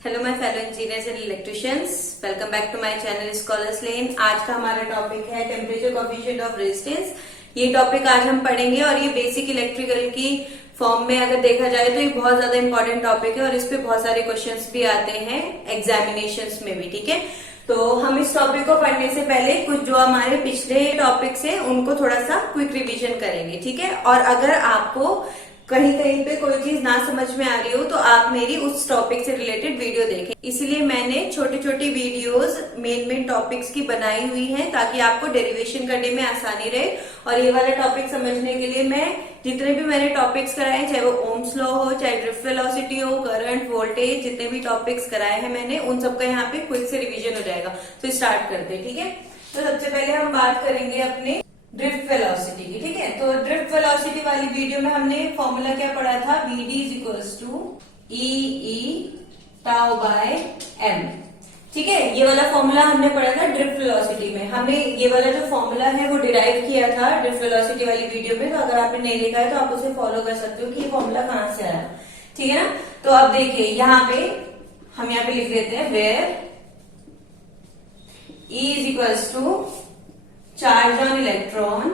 Hello my fellow engineers and electricians, welcome back to my channel scholars lane. आज का हमारा topic है temperature coefficient of resistance. ये topic आज हम पढ़ेंगे और ये बेसिक इलेक्ट्रिकल की फॉर्म में अगर देखा जाए तो ये बहुत ज्यादा इंपॉर्टेंट टॉपिक है और इस पे बहुत सारे क्वेश्चंस भी आते हैं एग्जामिनेशंस में भी। ठीक है, तो हम इस टॉपिक को पढ़ने से पहले कुछ जो हमारे पिछले टॉपिक्स हैं उनको थोड़ा सा क्विक रिवीजन करेंगे। ठीक है, और अगर आपको कहीं कहीं पे कोई चीज ना समझ में आ रही हो तो आप मेरी उस टॉपिक से रिलेटेड वीडियो देखें। इसीलिए मैंने छोटी छोटी वीडियोस मेन टॉपिक्स की बनाई हुई हैं ताकि आपको डेरिवेशन करने में आसानी रहे। और ये वाला टॉपिक समझने के लिए मैं जितने भी मैंने टॉपिक्स कराए, चाहे वो ओम्स लॉ हो, चाहे ड्रिफ्ट वेलोसिटी हो, करंट, वोल्टेज, जितने भी टॉपिक्स कराए हैं मैंने, उन सबका यहाँ पे क्विक से रिविजन हो जाएगा। तो स्टार्ट करते हैं। ठीक है, तो सबसे पहले हम बात करेंगे अपने ड्रिफ्ट वेलोसिटी की। ठीक है, तो ड्रिफ्ट वेलोसिटी वाली वीडियो में हमने फॉर्मूला क्या पढ़ा था, Vd is equals to e tau by m. ठीक है, ये वाला फॉर्मूला हमने पढ़ा था ड्रिफ्ट वेलोसिटी में। हमने ये वाला जो फॉर्मूला है वो डिराइव किया था ड्रिफ्ट वेलोसिटी वाली वीडियो में। तो अगर आपने नहीं देखा है तो आप उसे फॉलो कर सकते हो कि ये फॉर्मूला कहां से आया। ठीक है ना, तो अब देखिए यहाँ पे हम यहाँ पे लिख देते हैं where E is equals to charge on electron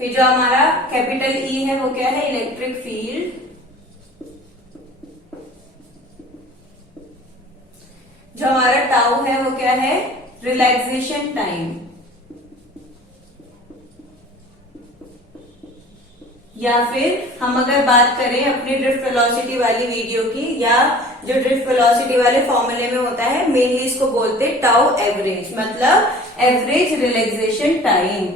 फिर जो हमारा कैपिटल E है वो क्या है, इलेक्ट्रिक फील्ड। जो हमारा टाउ है वो क्या है, रिलैक्सेशन टाइम। या फिर हम अगर बात करें अपनी ड्रिफ्ट वेलोसिटी वाली वीडियो की, या जो ड्रिफ्ट वेलोसिटी वाले फॉर्मूले में होता है, मेनली इसको बोलते हैं टाउ एवरेज, मतलब एवरेज रिलैक्सेशन टाइम।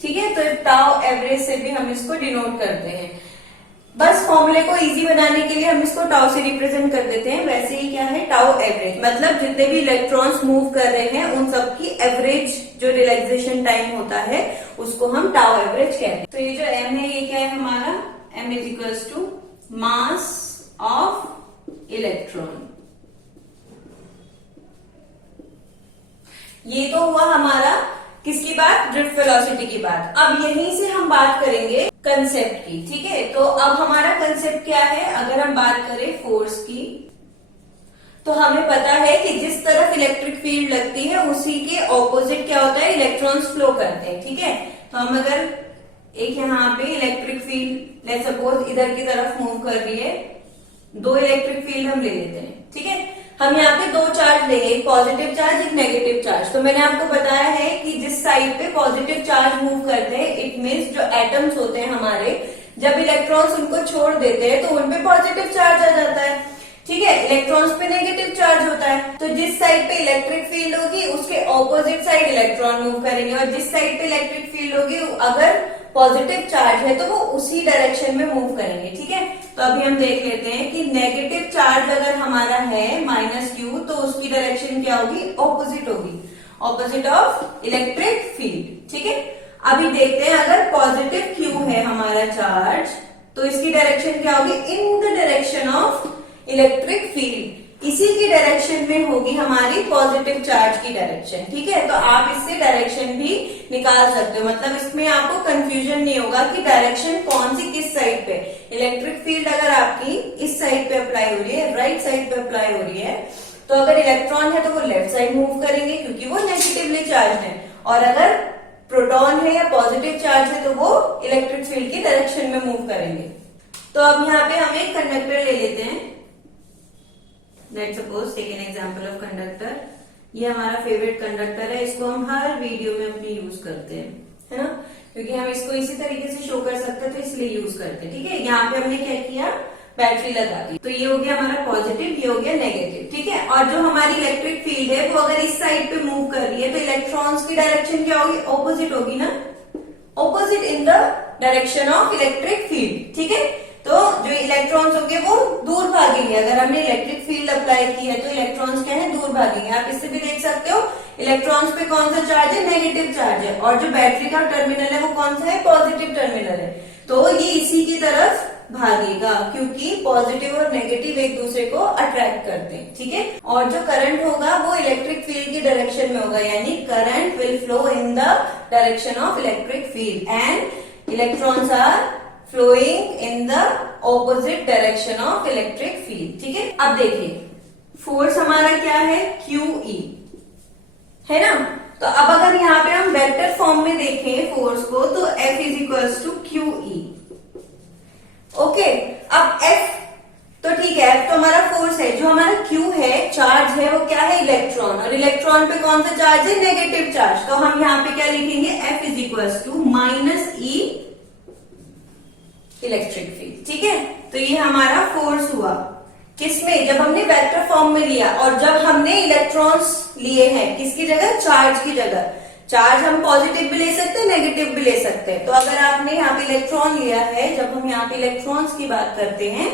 ठीक है, तो टाउ एवरेज से भी हम इसको डिनोट करते हैं। बस फॉर्मूले को इजी बनाने के लिए हम इसको टाउ से रिप्रेजेंट कर देते हैं। वैसे ही क्या है, टाउ एवरेज मतलब जितने भी इलेक्ट्रॉन्स मूव कर रहे हैं उन सबकी एवरेज जो रिलैक्सेशन टाइम होता है उसको हम टाउ एवरेज कहते हैं। तो ये जो एम है ये क्या है हमारा, m is equals to mass of electron. ये तो हुआ हमारा किसकी बात, ड्रिफ्ट वेलोसिटी की बात। अब यहीं से हम बात करेंगे कंसेप्ट की। ठीक है, तो अब हमारा कंसेप्ट क्या है, अगर हम बात करें फोर्स की तो हमें पता है कि जिस तरफ इलेक्ट्रिक फील्ड लगती है उसी के ऑपोजिट क्या होता है, इलेक्ट्रॉन्स फ्लो करते हैं। ठीक है, तो हम अगर एक यहाँ पे इलेक्ट्रिक फील्ड लेट्स सपोज इधर की तरफ मूव कर रही है, दो इलेक्ट्रिक फील्ड हम ले लेते हैं। ठीक है, हम यहाँ पे दो चार्ज लेंगे, एक पॉजिटिव चार्ज एक नेगेटिव चार्ज। तो मैंने आपको बताया है कि जिस साइड पे पॉजिटिव चार्ज मूव करते हैं, इट मीन्स जो एटम्स होते हैं हमारे, जब इलेक्ट्रॉन्स उनको छोड़ देते हैं तो उनपे पॉजिटिव चार्ज आ जाता है। ठीक है, इलेक्ट्रॉन्स पे नेगेटिव चार्ज होता है। तो जिस साइड पे इलेक्ट्रिक फील्ड होगी उसके ऑपोजिट साइड इलेक्ट्रॉन मूव करेंगे, और जिस साइड पे इलेक्ट्रिक फील्ड होगी अगर पॉजिटिव चार्ज है तो वो उसी डायरेक्शन में मूव करेंगे। ठीक है, तो अभी हम देख लेते हैं कि नेगेटिव चार्ज अगर हमारा है -q तो उसकी डायरेक्शन क्या होगी, ऑपोजिट होगी, ऑपोजिट ऑफ इलेक्ट्रिक फील्ड। ठीक है, अभी देखते हैं अगर पॉजिटिव q है हमारा चार्ज तो इसकी डायरेक्शन क्या होगी, इन the direction of electric field, इसी की डायरेक्शन में होगी हमारी पॉजिटिव चार्ज की डायरेक्शन। ठीक है, तो आप इससे डायरेक्शन भी निकाल सकते हो, मतलब इसमें आपको कंफ्यूजन नहीं होगा कि डायरेक्शन कौन सी किस साइड पे। इलेक्ट्रिक फील्ड अगर आपकी इस साइड पे अप्लाई हो रही है, राइट साइड पे अप्लाई हो रही है, तो अगर इलेक्ट्रॉन है तो वो लेफ्ट साइड मूव करेंगे क्योंकि वो नेगेटिवली चार्ज है, और अगर प्रोटॉन है या पॉजिटिव चार्ज है तो वो इलेक्ट्रिक फील्ड की डायरेक्शन में मूव करेंगे। तो अब यहाँ पे हम एक कंडक्टर ले लेते हैं। Let's suppose take an example of conductor. ये हमारा फेवरेट कंडक्टर है, इसको हम हर वीडियो में अपनी यूज करते हैं, है ना, क्योंकि हम इसको इसी तरीके से शो कर सकते हैं तो इसलिए यूज करते हैं। ठीक है, यहाँ पे हमने क्या किया, बैटरी लगा दी, तो ये हो गया हमारा पॉजिटिव, ये हो गया नेगेटिव। ठीक है, और जो हमारी इलेक्ट्रिक फील्ड है वो अगर इस साइड पे मूव कर रही है तो इलेक्ट्रॉन्स की डायरेक्शन क्या होगी, ऑपोजिट होगी ना, opposite in the direction of electric field. ठीक है, तो जो इलेक्ट्रॉन्स होंगे वो दूर भागेंगे। अगर हमने इलेक्ट्रिक फील्ड अप्लाई की है तो इलेक्ट्रॉन्स क्या है, दूर भागेंगे। आप इससे भी देख सकते हो इलेक्ट्रॉन्स पे कौन सा चार्ज है, नेगेटिव चार्ज है, और जो बैटरी का टर्मिनल है वो कौन सा है, पॉजिटिव टर्मिनल है। तो ये इसी की तरफ भागेगा क्योंकि पॉजिटिव और नेगेटिव एक दूसरे को अट्रैक्ट करते हैं। ठीक है, और जो करंट होगा वो इलेक्ट्रिक फील्ड डायरेक्शन में होगा, यानी current will flow in the direction of electric field and electrons are flowing in the opposite direction of electric field. ठीक है, अब देखिए फोर्स हमारा क्या है, QE है ना। तो अब अगर यहाँ पे हम वेक्टर फॉर्म में देखें फोर्स को, तो F is equals to QE। Okay, अब F तो ठीक है, F तो हमारा फोर्स है, जो हमारा Q है चार्ज है, वो क्या है, इलेक्ट्रॉन, और इलेक्ट्रॉन पे कौन सा चार्ज है, नेगेटिव चार्ज। तो हम यहाँ पे क्या लिखेंगे, F is equals to -E electric field. ठीक है, तो ये हमारा फोर्स हुआ किसमें, जब हमने वेक्टर फॉर्म में लिया, और जब हमने इलेक्ट्रॉन्स लिए हैं किसकी जगह, चार्ज की जगह। चार्ज हम पॉजिटिव भी ले सकते हैं, नेगेटिव भी ले सकते हैं। तो अगर आपने यहाँ पे इलेक्ट्रॉन लिया है, जब हम यहाँ पे इलेक्ट्रॉन्स की बात करते हैं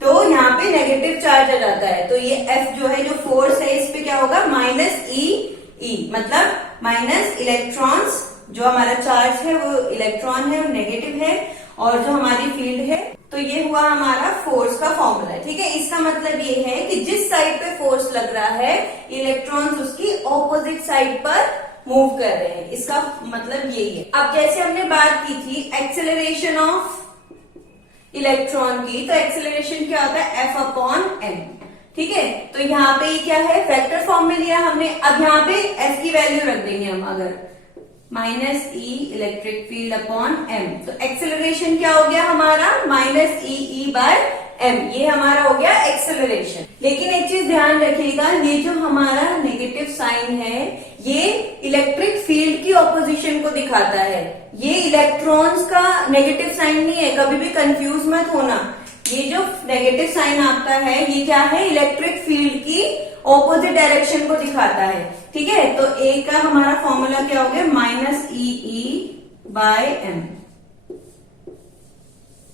तो यहाँ पे नेगेटिव चार्ज आ जाता है। तो ये F जो है, जो फोर्स है, इस पे क्या होगा, -E, मतलब माइनस इलेक्ट्रॉन्स, जो हमारा चार्ज है वो इलेक्ट्रॉन है, वो नेगेटिव है, और जो हमारी फील्ड है, तो ये हुआ हमारा फोर्स का फॉर्मूला। ठीक है, इसका मतलब ये है कि जिस साइड पे फोर्स लग रहा है, इलेक्ट्रॉन्स उसकी ऑपोजिट साइड पर मूव कर रहे हैं, इसका मतलब यही है। अब जैसे हमने बात की थी एक्सेलरेशन ऑफ इलेक्ट्रॉन की, तो एक्सेलरेशन क्या होता है, F/m। ठीक है, तो यहाँ पे क्या है, वेक्टर फॉर्म में लिया हमने। अब यहाँ पे F की वैल्यू रख देंगे हम, अगर -E electric field upon m, तो एक्सेलरेशन क्या हो गया हमारा, -E/m, ये हमारा हो गया एक्सेलरेशन। लेकिन एक चीज ध्यान रखिएगा, ये जो हमारा नेगेटिव साइन है, ये इलेक्ट्रिक फील्ड की ऑपोजिशन को दिखाता है, ये इलेक्ट्रॉन्स का नेगेटिव साइन नहीं है, कभी भी कंफ्यूज मत होना। ये जो नेगेटिव साइन आपका है, ये क्या है, इलेक्ट्रिक फील्ड की ऑपोजिट डायरेक्शन को दिखाता है। ठीक है, तो A का हमारा फॉर्मूला क्या हो गया, -EE/m,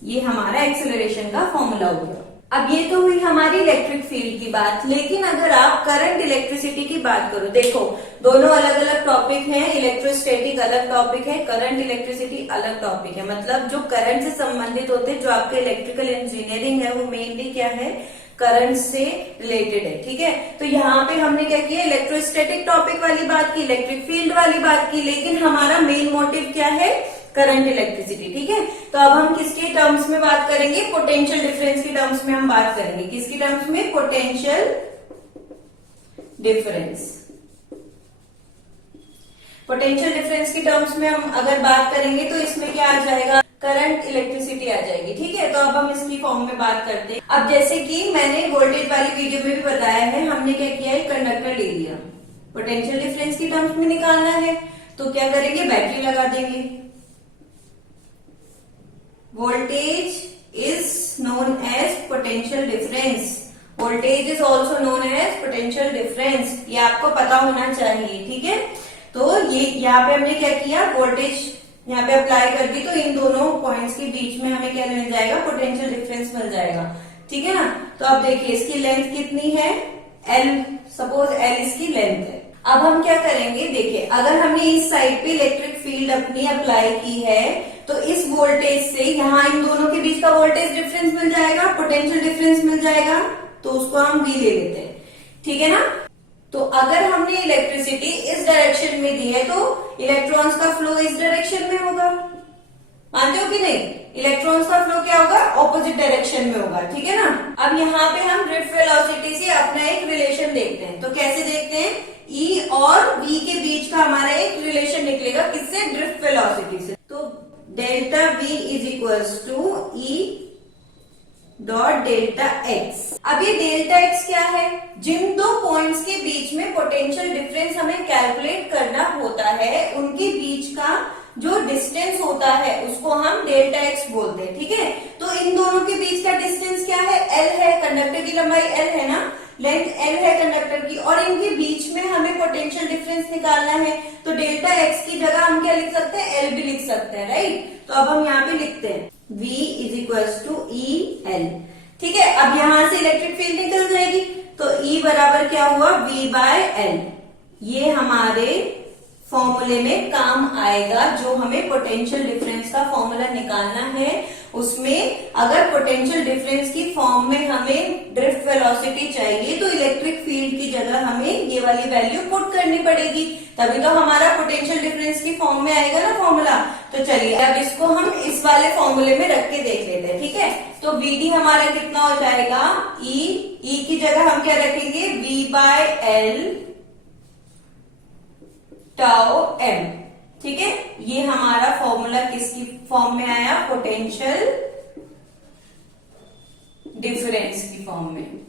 ये हमारा एक्सेलरेशन का फॉर्मूला हो गया। अब ये तो हुई हमारी इलेक्ट्रिक फील्ड की बात, लेकिन अगर आप करंट इलेक्ट्रिसिटी की बात करो, देखो दोनों अलग अलग टॉपिक हैं, इलेक्ट्रोस्टैटिक अलग टॉपिक है, करंट इलेक्ट्रिसिटी अलग टॉपिक है। मतलब जो करंट से संबंधित होते हैं, जो आपके इलेक्ट्रिकल इंजीनियरिंग है, वो मेनली क्या है, करंट से रिलेटेड है। ठीक है, तो यहाँ पे हमने क्या किया, इलेक्ट्रोस्टैटिक टॉपिक वाली बात की, इलेक्ट्रिक फील्ड वाली बात की, लेकिन हमारा मेन मोटिव क्या है, करंट इलेक्ट्रिसिटी। ठीक है, तो अब हम किसके टर्म्स में बात करेंगे, पोटेंशियल डिफरेंस की टर्म्स में हम बात करेंगे। किसकी टर्म्स में, पोटेंशियल डिफरेंस। पोटेंशियल डिफरेंस की टर्म्स में हम अगर बात करेंगे तो इसमें क्या आ जाएगा, करंट इलेक्ट्रिसिटी आ जाएगी। ठीक है, तो अब हम इसकी फॉर्म में बात करते हैं। अब जैसे कि मैंने वोल्टेज वाली वीडियो में भी बताया है, हमने क्या किया है, कंडक्टर ले लिया, पोटेंशियल डिफरेंस की टर्म्स में निकालना है, तो क्या करेंगे, बैटरी लगा देंगे। Voltage is known as potential difference, voltage is also known as potential difference, ये आपको पता होना चाहिए। ठीक है, तो ये यहाँ पे हमने क्या किया, वोल्टेज यहाँ पे अप्लाई कर दी, तो इन दोनों पॉइंट्स के बीच में हमें क्या मिल जाएगा, पोटेंशियल डिफरेंस मिल जाएगा। ठीक है ना, तो अब देखिए इसकी लेंथ कितनी है, L, सपोज L इसकी लेंथ है। अब हम क्या करेंगे, देखिए अगर हमने इस साइड पे इलेक्ट्रिक फील्ड अपनी अप्लाई की है, तो इस वोल्टेज से यहाँ इन दोनों के बीच का वोल्टेज डिफरेंस मिल जाएगा, पोटेंशियल डिफरेंस मिल जाएगा, तो उसको हम V ले लेते हैं। ठीक है ना, तो अगर हमने इलेक्ट्रिसिटी इस डायरेक्शन में दी है, तो इलेक्ट्रॉन्स का फ्लो इस डायरेक्शन में होगा, मानते हो कि नहीं, इलेक्ट्रॉन्स का फ्लो क्या होगा, ऑपोजिट डायरेक्शन में होगा। ठीक है ना, अब यहाँ पे हम ड्रिफ्ट वेलोसिटी से अपना एक रिलेशन देखते हैं, तो कैसे देखते हैं, E और V के बीच का हमारा एक रिलेशन निकलेगा, किससे, ड्रिफ्ट वेलोसिटी से। तो delta V is equals to E dot delta x. अब ये डेल्टा एक्स क्या है, जिन दो पॉइंट्स के बीच में पोटेंशियल डिफरेंस हमें कैलकुलेट करना होता है, उनके बीच का जो डिस्टेंस होता है उसको हम डेल्टा एक्स बोलते हैं। ठीक है, तो इन दोनों के बीच का डिस्टेंस क्या है, L है, कंडक्टर की लंबाई L है ना, लेंथ L है कंडक्टर की, और इनके बीच में हमें पोटेंशियल डिफरेंस निकालना है, तो डेल्टा एक्स की जगह हम क्या लिख सकते हैं, L भी लिख सकते हैं, राइट। तो अब हम यहाँ पे लिखते हैं V is equals to EL। ठीक है, अब यहां से इलेक्ट्रिक फील्ड निकल जाएगी, तो E बराबर क्या हुआ, V/L, ये हमारे फॉर्मूले में काम आएगा। जो हमें पोटेंशियल डिफरेंस का फॉर्मूला निकालना है, उसमें अगर पोटेंशियल डिफरेंस की फॉर्म में हमें ड्रिफ्ट वेलोसिटी चाहिए तो इलेक्ट्रिक फील्ड की जगह हमें ये वाली वैल्यू पुट करनी पड़ेगी, तभी तो हमारा पोटेंशियल डिफरेंस की फॉर्म में आएगा ना फॉर्मूला। तो चलिए अब इसको हम इस वाले फॉर्मूले में रख के देख लेते हैं, ठीक है। तो वीडी हमारा कितना हो जाएगा, ई की जगह हम क्या रखेंगे, V/L टाउ एम, ठीक है। ये हमारा फॉर्मूला किसकी फॉर्म में आया, पोटेंशियल डिफरेंस की फॉर्म में।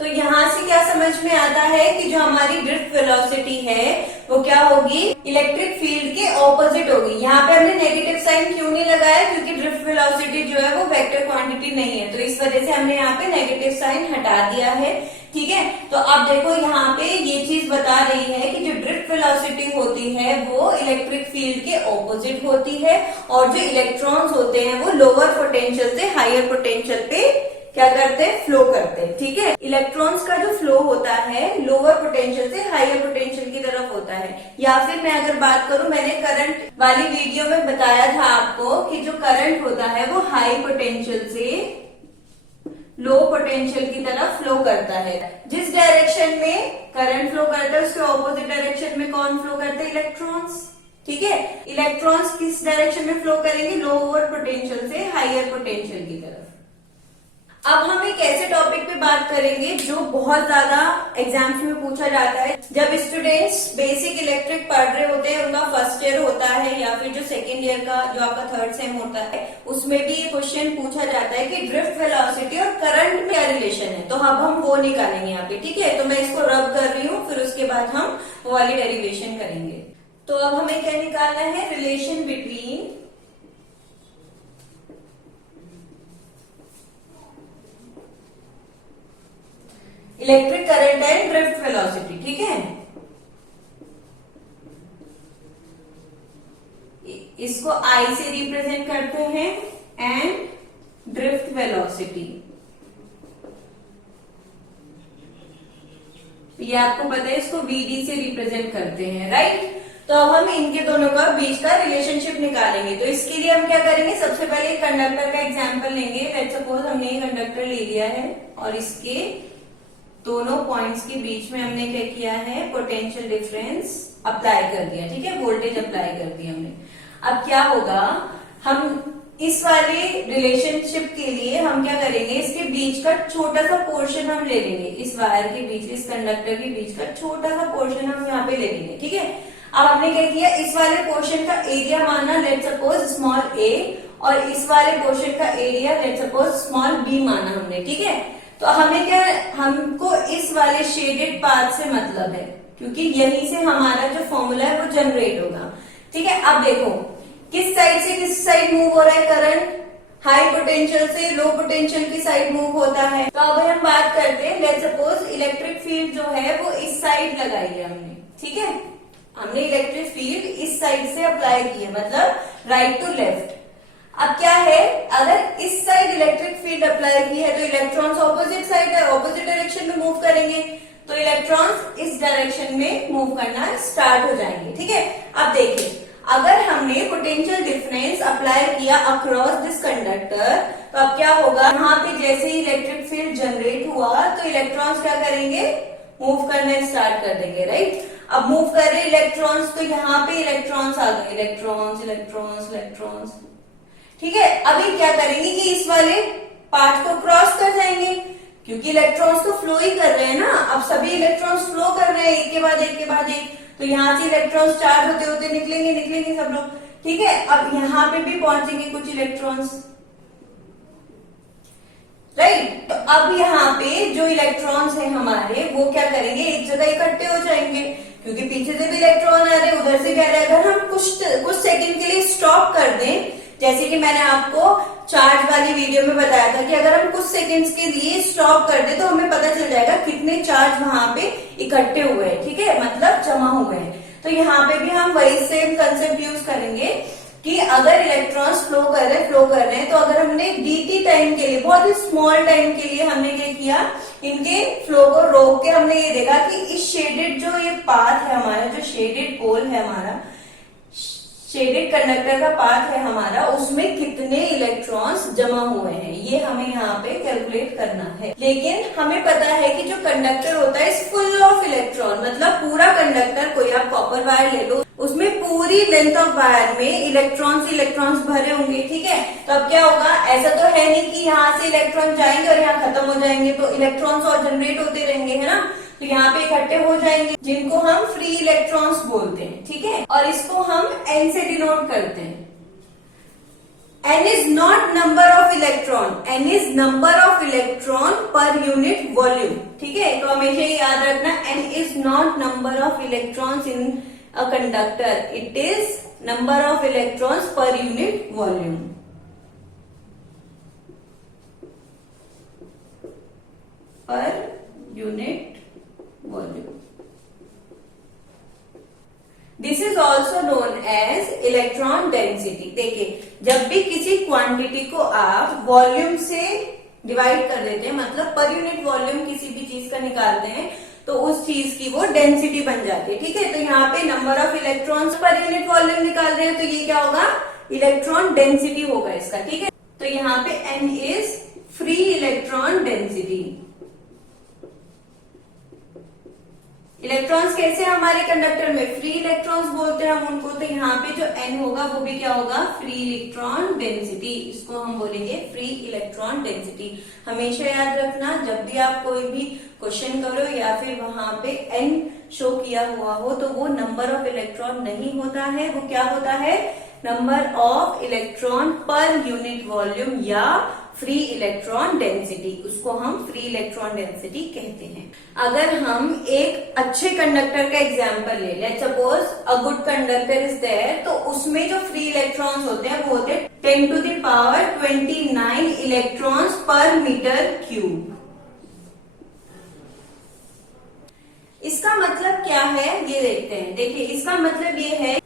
तो यहां से क्या समझ में आता है कि जो हमारी ड्रिफ्ट वेलोसिटी है वो क्या होगी, इलेक्ट्रिक फील्ड के ऑपोजिट होगी। यहाँ पे हमने नेगेटिव साइन क्यों नहीं लगाया, क्योंकि ड्रिफ्ट वेलोसिटी जो है वो वेक्टर क्वांटिटी नहीं है, तो इस वजह से हमने यहाँ पे नेगेटिव साइन हटा दिया है, ठीक है। तो अब देखो यहाँ पे ये चीज बता रही है कि जो ड्रिफ्ट वेलोसिटी होती है वो इलेक्ट्रिक फील्ड के ऑपोजिट होती है, और जो इलेक्ट्रॉन्स होते हैं वो लोअर पोटेंशियल से हायर पोटेंशियल पे क्या करते हैं, फ्लो करते हैं, ठीक है। इलेक्ट्रॉन्स का जो फ्लो होता है लोअर पोटेंशियल से हायर पोटेंशियल की तरफ होता है। या फिर मैं अगर बात करूं, मैंने करंट वाली वीडियो में बताया था आपको कि जो करंट होता है वो हाई पोटेंशियल से लो पोटेंशियल की तरफ फ्लो करता है। जिस डायरेक्शन में करंट फ्लो करता है उसके ऑपोजिट डायरेक्शन में कौन फ्लो करते हैं, इलेक्ट्रॉन्स, ठीक है। इलेक्ट्रॉन्स किस डायरेक्शन में फ्लो करेंगे, लोअर पोटेंशियल से हायर पोटेंशियल की तरफ। अब हम एक ऐसे टॉपिक पे बात करेंगे जो बहुत ज्यादा एग्जाम्स में पूछा जाता है। जब स्टूडेंट्स बेसिक इलेक्ट्रिक पढ़ रहे होते हैं, उनका फर्स्ट ईयर होता है या फिर जो सेकेंड ईयर का जो आपका थर्ड सेम होता है, उसमें भी ये क्वेश्चन पूछा जाता है कि ड्रिफ्ट वेलोसिटी और करंट में क्या रिलेशन है। तो अब हम वो निकालेंगे यहाँ पे, ठीक है। तो मैं इसको रब कर रही हूँ, फिर उसके बाद हम वो वाली डेरिवेशन करेंगे। तो अब हमें क्या निकालना है, relation between electric current and drift velocity, ठीक है। इसको I से रिप्रेजेंट करते हैं एंड ड्रिफ्ट वेलोसिटी, ये आपको पता है, इसको VD से रिप्रेजेंट करते हैं, राइट। तो अब हम इनके दोनों का बीच का रिलेशनशिप निकालेंगे। तो इसके लिए हम क्या करेंगे, सबसे पहले कंडक्टर का एग्जांपल लेंगे। लेट्स सपोज हमने ये कंडक्टर ले लिया है और इसके दोनों पॉइंट्स के बीच में हमने क्या किया है, पोटेंशियल डिफरेंस अप्लाई कर दिया, ठीक है, वोल्टेज अप्लाई कर दी हमने। अब क्या होगा, हम इस वाले रिलेशनशिप के लिए हम क्या करेंगे, इसके बीच का छोटा सा पोर्शन हम ले लेंगे, इस वायर के बीच, इस कंडक्टर के बीच का छोटा सा पोर्शन हम यहाँ पे ले लेंगे, ठीक है। अब हमने क्या किया, इस वाले पोर्शन का एरिया माना लेट्स सपोज स्मॉल a, और इस वाले पोर्शन का area let's suppose small b माना हमने, ठीक है। तो हमें क्या, हमको इस वाले शेडेड पार्ट से मतलब है, क्योंकि यहीं से हमारा जो फॉर्मूला है वो जनरेट होगा, ठीक है। अब देखो किस साइड से किस साइड मूव हो रहा है करंट, हाई पोटेंशियल से लो पोटेंशियल की साइड मूव होता है। तो अब हम बात करते हैं, लेट्स सपोज इलेक्ट्रिक फील्ड जो है वो इस साइड लगाई है हमने, ठीक है। हमने इलेक्ट्रिक फील्ड इस साइड से अप्लाई की है, मतलब राइट टू लेफ्ट। अब क्या है, अगर इस साइड इलेक्ट्रिक फील्ड अप्लाई की है तो इलेक्ट्रॉन्स ऑपोजिट साइड है, ऑपोजिट डायरेक्शन में मूव करेंगे, तो इलेक्ट्रॉन्स इस डायरेक्शन में मूव करना स्टार्ट हो जाएंगे, ठीक है। अब देखिए, अगर हमने पोटेंशियल डिफरेंस अप्लाई किया अक्रॉस दिस कंडक्टर, तो अब क्या होगा, यहाँ पे जैसे ही इलेक्ट्रिक फील्ड जनरेट हुआ तो इलेक्ट्रॉन्स क्या करेंगे, मूव करना स्टार्ट कर देंगे, राइट। अब मूव कर रहे इलेक्ट्रॉन्स, तो यहाँ पे इलेक्ट्रॉन्स आ गए, इलेक्ट्रॉन्स इलेक्ट्रॉन्स इलेक्ट्रॉन्स, ठीक है। अभी क्या करेंगे कि इस वाले पार्ट को क्रॉस कर जाएंगे, क्योंकि इलेक्ट्रॉन्स तो फ्लो ही कर रहे हैं ना। अब सभी इलेक्ट्रॉन्स फ्लो कर रहे हैं एक के बाद एक के बाद एक, तो यहाँ से इलेक्ट्रॉन्स चार्ज होते होते निकलेंगे सब लोग, ठीक है। अब यहाँ पे भी पहुंचेंगे कुछ इलेक्ट्रॉन्स, राइट। तो अब यहाँ पे जो इलेक्ट्रॉन्स हैं हमारे, वो क्या करेंगे, एक जगह इकट्ठे हो जाएंगे, क्योंकि पीछे से भी इलेक्ट्रॉन आ रहे हैं, उधर से भी आ रहे हैं। अगर हम कुछ सेकंड के लिए स्टॉप कर दें, जैसे कि मैंने आपको चार्ज वाली वीडियो में बताया था कि अगर हम कुछ सेकंड्स के लिए स्टॉप कर दे तो हमें पता चल जाएगा कितने चार्ज वहां पे इकट्ठे हुए हैं, ठीक है, मतलब जमा हुए हैं। तो यहाँ पे भी हम वही सेम कंसेप्ट यूज करेंगे कि अगर इलेक्ट्रॉन्स फ्लो कर रहे हैं, तो अगर हमने dt टाइम के लिए, बहुत ही स्मॉल टाइम के लिए हमने क्या किया, इनके फ्लो को रोक के हमने ये देखा कि इस शेडेड जो ये पाथ है हमारा, जो शेडेड पोल है हमारा, शेडेड कंडक्टर का पाथ है हमारा, उसमें कितने इलेक्ट्रॉन्स जमा हुए हैं ये हमें यहाँ पे कैलकुलेट करना है। लेकिन हमें पता है कि जो कंडक्टर होता है इज फुल ऑफ इलेक्ट्रॉन, मतलब पूरा कंडक्टर, कोई आप कॉपर वायर ले लो, उसमें पूरी लेंथ ऑफ वायर में इलेक्ट्रॉन्स भरे होंगे, ठीक है। तो अब क्या होगा, ऐसा तो है नहीं कि यहाँ से इलेक्ट्रॉन जाएंगे और यहाँ खत्म हो जाएंगे, तो इलेक्ट्रॉन्स और जनरेट होते रहेंगे, है ना। तो यहाँ पे इकट्ठे हो जाएंगे, जिनको हम फ्री इलेक्ट्रॉन्स बोलते हैं, ठीक है। और इसको हम N से डिनोट करते हैं। N is not number of electron, N is number of electron per unit volume, ठीक है। तो हमेशा ये याद रखना, N is not number of electrons in a conductor, it is number of electrons per unit volume. Per unit volume. This is also known as electron density. देखिए, जब भी किसी क्वांटिटी को आप वॉल्यूम से डिवाइड कर देते हैं, मतलब पर यूनिट वॉल्यूम किसी भी चीज का निकालते हैं, तो उस चीज की वो डेंसिटी बन जाती है, ठीक है। तो यहाँ पे number of electrons per unit volume निकाल रहे हैं, तो ये क्या होगा, इलेक्ट्रॉन डेंसिटी होगा इसका, ठीक है। तो यहाँ पे N is free electron density. Electrons कैसे हमारे कंडक्टर में फ्री इलेक्ट्रॉन्स बोलते हैं हम उनको, तो यहाँ पे जो N होगा वो भी क्या होगा, फ्री इलेक्ट्रॉन डेंसिटी, इसको हम बोलेंगे फ्री इलेक्ट्रॉन डेंसिटी। हमेशा याद रखना, जब भी आप कोई भी क्वेश्चन करो या फिर वहां पे N शो किया हुआ हो, तो वो नंबर ऑफ इलेक्ट्रॉन नहीं होता है, वो क्या होता है, number of electron per unit volume या फ्री इलेक्ट्रॉन डेंसिटी, उसको हम फ्री इलेक्ट्रॉन डेंसिटी कहते हैं। अगर हम एक अच्छे कंडक्टर का एग्जांपल ले लें, suppose a good conductor is there, तो उसमें जो फ्री इलेक्ट्रॉन्स होते हैं वो होते हैं 10 to the power 29 इलेक्ट्रॉन्स पर मीटर क्यूब। इसका मतलब क्या है ये देखते हैं। देखिए, इसका मतलब ये है,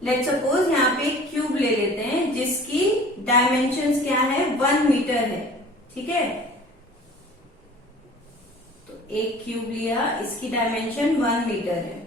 लेट सपोज यहाँ पे एक क्यूब ले लेते हैं जिसकी डायमेंशंस क्या है, 1 मीटर है, ठीक है। तो एक क्यूब लिया, इसकी डायमेंशन 1 मीटर है।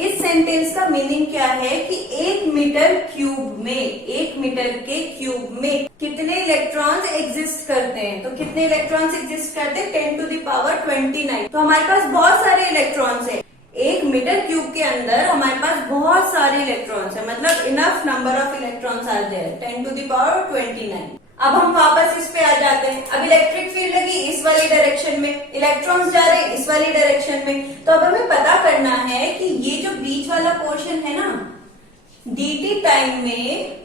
इस सेंटेंस का मीनिंग क्या है कि 1 मीटर क्यूब में, 1 मीटर के क्यूब में कितने इलेक्ट्रॉन्स एग्जिस्ट करते हैं। तो कितने इलेक्ट्रॉन्स एग्जिस्ट करते हैं, 10 to the power 29। तो हमारे पास बहुत सारे इलेक्ट्रॉन्स है, 1 मीटर क्यूब के अंदर हमारे पास बहुत सारे इलेक्ट्रॉन्स है, मतलब enough number of electrons are there, 10 to the power 29। अब हम वापस इस पे आ जाते हैं। अब इलेक्ट्रिक फील्ड लगी इस वाली डायरेक्शन में, इलेक्ट्रॉन्स जा रहे हैं इस वाली डायरेक्शन में। तो अब हमें पता करना है कि ये जो बीच वाला पोर्शन है ना, dt टाइम में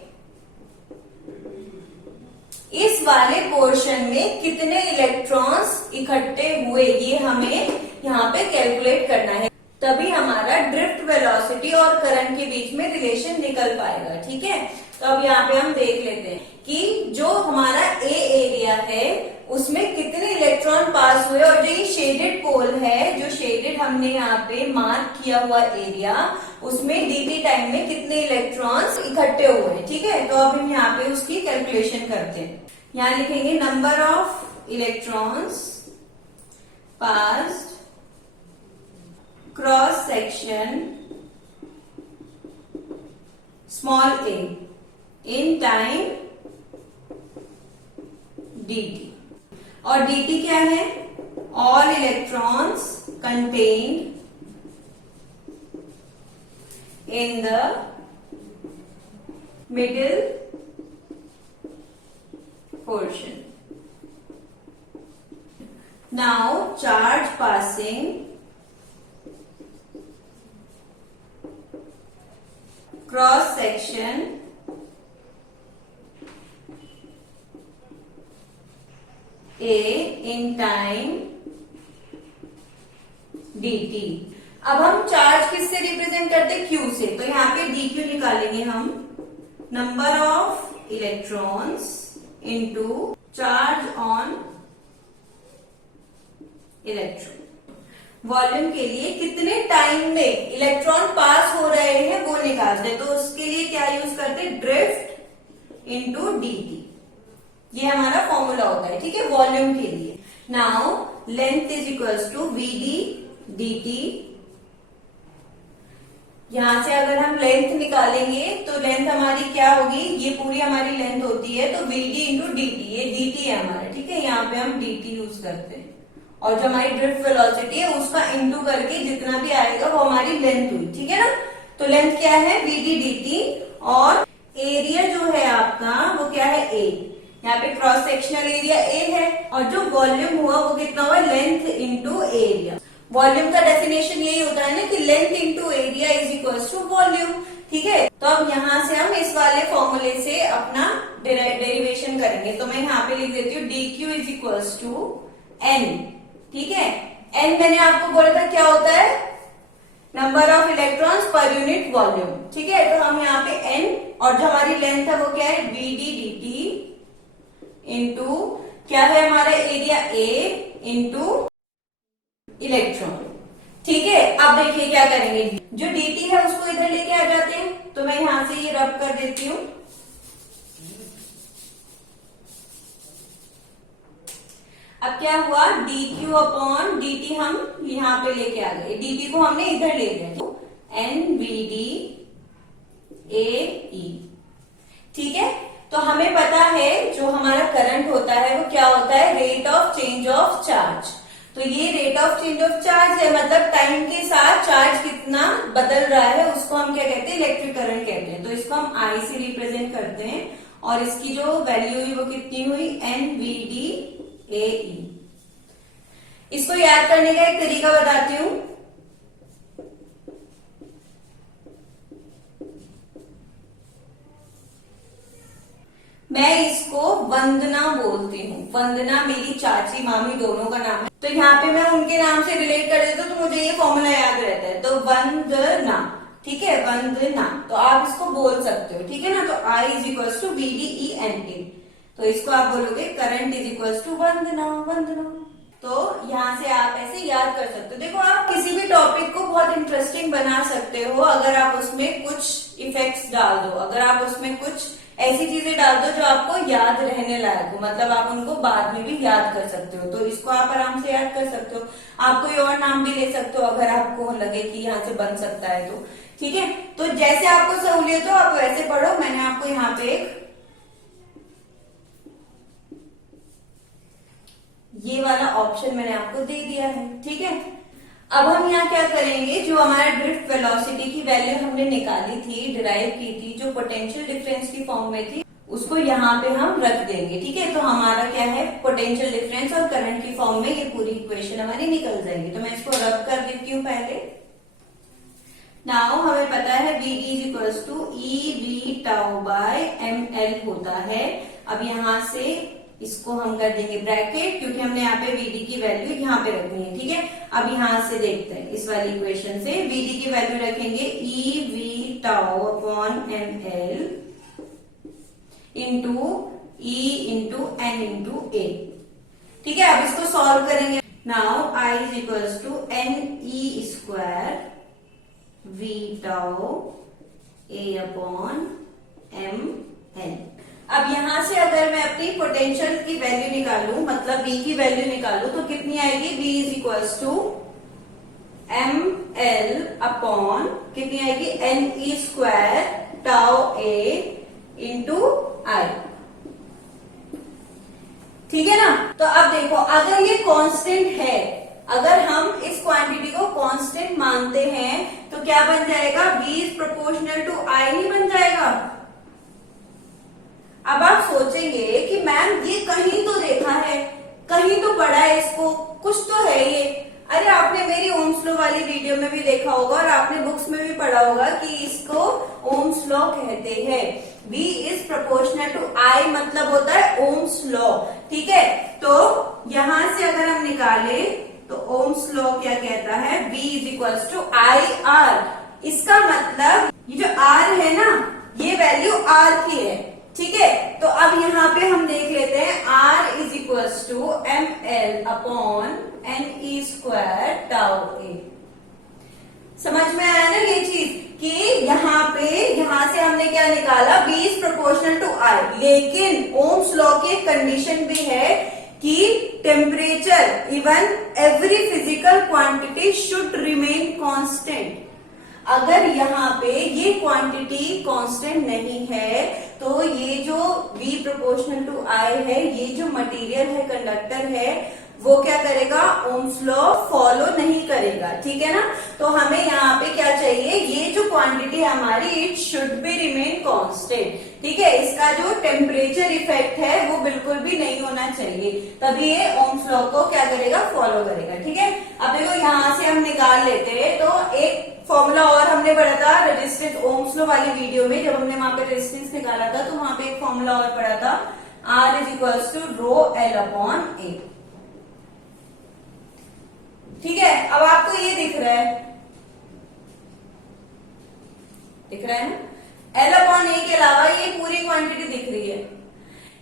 इस वाले पोर्शन में कितने इलेक्ट्रॉन्स इकट्ठे हुए, ये हमें यहाँ पे कैलकुलेट करना है। तभी हमारा ड्रिफ्ट वेलोसिटी और करंट के बीच में रिलेशन निकल पाएगा, ठीक है। तो अब यहाँ पे हम देख लेते हैं कि जो हमारा ए एरिया है उसमें कितने इलेक्ट्रॉन पास हुए, और जो ये शेडेड पोल है, जो शेडेड हमने यहाँ पे मार्क किया हुआ एरिया, उसमें dt टाइम में कितने इलेक्ट्रॉन्स इकट्ठे हुए, ठीक है। तो अब हम यहाँ पे उसकी कैलकुलेशन करते हैं। यहाँ लिखेंगे number of electrons passed cross section small a in time dt, और dt क्या है, all electrons contained in the middle portion. Now charge passing cross section A in time dt। अब हम चार्ज किससे रिप्रेजेंट करते हैं, Q से। तो यहाँ पे dq निकालेंगे हम, number of electrons into charge on electron. Volume के लिए कितने टाइम में इलेक्ट्रॉन पास हो रहे हैं वो निकालते हैं, तो उसके लिए क्या यूज करते हैं, ड्रिफ्ट इनटू dt। ये हमारा फॉर्मूला होता है, ठीक है, वॉल्यूम के लिए। Now length is equals to v d d t. यहां से अगर हम लेंथ निकालेंगे तो लेंथ हमारी क्या होगी, ये पूरी हमारी लेंथ होती है तो v d into d t, ये डी टी है हमारा, ठीक है, यहाँ पे हम डी टी यूज करते हैं। और जो हमारी ड्रिफ्ट वेलोसिटी है उसका इंटू करके जितना भी आएगा वो हमारी लेंथ हुई, ठीक है ना। तो लेंथ क्या है, वी डी डी टी, और एरिया जो है आपका वो क्या है, ए। यहाँ पे क्रॉस सेक्शनल एरिया ए है, और जो वॉल्यूम हुआ वो कितना हुआ, लेंथ इंटू एरिया। वॉल्यूम का डेफिनेशन यही होता है ना कि length into area is equals to volume, ठीक है। तो अब यहाँ से हम इस वाले फॉर्मूले से अपना डेरिवेशन करेंगे। तो मैं यहाँ पे लिख देती हूँ d q is equals to n, ठीक है। एन मैंने आपको बोला था क्या होता है, number of electrons per unit volume, ठीक है। तो हम यहाँ पे एन, और जो हमारी लेंथ है वो क्या है, v d d t into क्या है हमारा एरिया ए इंटू इलेक्ट्रॉन, ठीक है। अब देखिए क्या करेंगे, जो dt है उसको इधर लेके आ जाते हैं। तो मैं यहां से ये रब कर देती हूं। अब क्या हुआ, dq अपॉन dt हम यहां पे लेके आ गए, dt को हमने इधर ले लिया, तो nvd ae, ठीक है। तो हमें पता है जो हमारा करंट होता है वो क्या होता है, rate of change of charge. तो ये rate of change of charge है, मतलब टाइम के साथ चार्ज कितना बदल रहा है उसको हम क्या कहते हैं, इलेक्ट्रिक करंट कहते हैं। तो इसको हम आई से रिप्रेजेंट करते हैं, और इसकी जो वैल्यू हुई वो कितनी हुई, एन वी डी ए ई। इसको याद करने का एक तरीका बताती हूं। मैं इसको वंदना बोलती हूँ, वंदना मेरी चाची मामी दोनों का नाम है। तो यहाँ पे मैं उनके नाम से रिलेट कर देती हूँ तो मुझे ये फॉर्मूला याद रहता है, तो वंदना, ठीक है, वंदना। तो आप इसको बोल सकते हो, ठीक है ना। तो I is equals to v d e n t, तो इसको आप बोलोगे current is equals to Vandana, Vandana. तो यहाँ से आप ऐसे याद कर सकते हो। देखो आप किसी भी टॉपिक को बहुत इंटरेस्टिंग बना सकते हो अगर आप उसमें कुछ इफेक्ट्स डाल दो, अगर आप उसमें कुछ ऐसी चीजें डाल दो जो आपको याद रहने लायक हो, मतलब आप उनको बाद में भी याद कर सकते हो। तो इसको आप आराम से याद कर सकते हो। आप कोई और नाम भी ले सकते हो अगर आपको लगे कि यहाँ से बन सकता है तो, ठीक है। तो जैसे आपको सहूलियत हो आप वैसे पढ़ो। मैंने आपको यहाँ पे एक ये वाला ऑप्शन मैंने आपको दे दिया है, ठीक है। अब हम यहाँ क्या करेंगे, जो हमारा ड्रिफ्ट वेलोसिटी की वैल्यू हमने निकाली थी, डिराइव की थी, जो पोटेंशियल डिफरेंस की फॉर्म में थी, उसको यहाँ पे हम रख देंगे, ठीक है। तो हमारा क्या है, पोटेंशियल डिफरेंस और करंट की फॉर्म में ये पूरी इक्वेशन हमारी निकल जाएगी। तो मैं इसको रब कर देती हूँ पहले। नाउ हमें पता है v is equals to e we tau by m l होता है। अब यहाँ से इसको हम कर देंगे ब्रैकेट, क्योंकि हमने यहाँ पे वीडी की वैल्यू यहाँ पे रखनी है, ठीक है। अब यहाँ से देखते हैं इस वाली इक्वेशन से वीडी की वैल्यू रखेंगे E we tau upon M L into E into N into A, ठीक है। अब इसको सॉल्व करेंगे। Now I is equals to N E square V tau A upon M L. अब यहां से अगर मैं अपनी पोटेंशियल की वैल्यू निकालूं, मतलब V की वैल्यू निकालूं, तो कितनी आएगी, V is equals to M L upon कितनी आएगी, n E square tau a into i, ठीक है ना। तो अब देखो अगर ये कांस्टेंट है, अगर हम इस क्वांटिटी को कांस्टेंट मानते हैं तो क्या बन जाएगा, V is proportional to I ही बन जाएगा। अब आप सोचेंगे कि मैम ये कहीं तो देखा है, कहीं तो पढ़ा है, इसको कुछ तो है ये। अरे आपने मेरी ओम्स लॉ वाली वीडियो में भी देखा होगा और आपने बुक्स में भी पढ़ा होगा कि इसको ओम्स लॉ कहते हैं। V is proportional to I मतलब होता है ओम्स लॉ, ठीक है। तो यहां से अगर हम निकाले तो ओम्स लॉ क्या कहता है, V is equals to IR। इसका मतलब ये जो R है ना, ये वैल्यू R की है, ठीक है। तो अब यहाँ पे हम देख लेते हैं R is equals to M L upon N E square tau A. समझ में आया ना ये चीज कि यहाँ पे, यहाँ से हमने हमने क्या निकाला, B is proportional to I, लेकिन ओम्स लॉ की एक कंडीशन भी है कि temperature even every physical quantity should remain constant. अगर यहाँ पे ये क्वांटिटी कांस्टेंट नहीं है तो ये जो V प्रोपोर्शनल टू I है, ये जो मटेरियल है, कंडक्टर है, वो क्या करेगा, ओम्स लॉ फॉलो नहीं करेगा। ठीक है ना। तो हमें यहाँ पे क्या चाहिए, ये जो क्वांटिटी हमारी it should be remain constant. ठीक है, इसका जो टेम्परेचर इफेक्ट है वो बिल्कुल भी नहीं होना चाहिए, तभी ये ओम्स लॉ को क्या करेगा, फॉलो करेगा। ठीक है, अब देखो यहाँ से हम निकाल लेते हैं। तो एक फॉर्मूला और हमने पढ़ा था रेजिस्टेंस ओम्स लॉ वाली वीडियो में, जब हमने वहां पे रेजिस्टेंस निकाला था तो वहां पे एक फॉर्मूला और पढ़ा था, R is equals to rho L upon A. ठीक है, अब आपको ये दिख रहा है, दिख रहा है ना, L अपॉन ए के अलावा ये पूरी क्वांटिटी दिख रही है।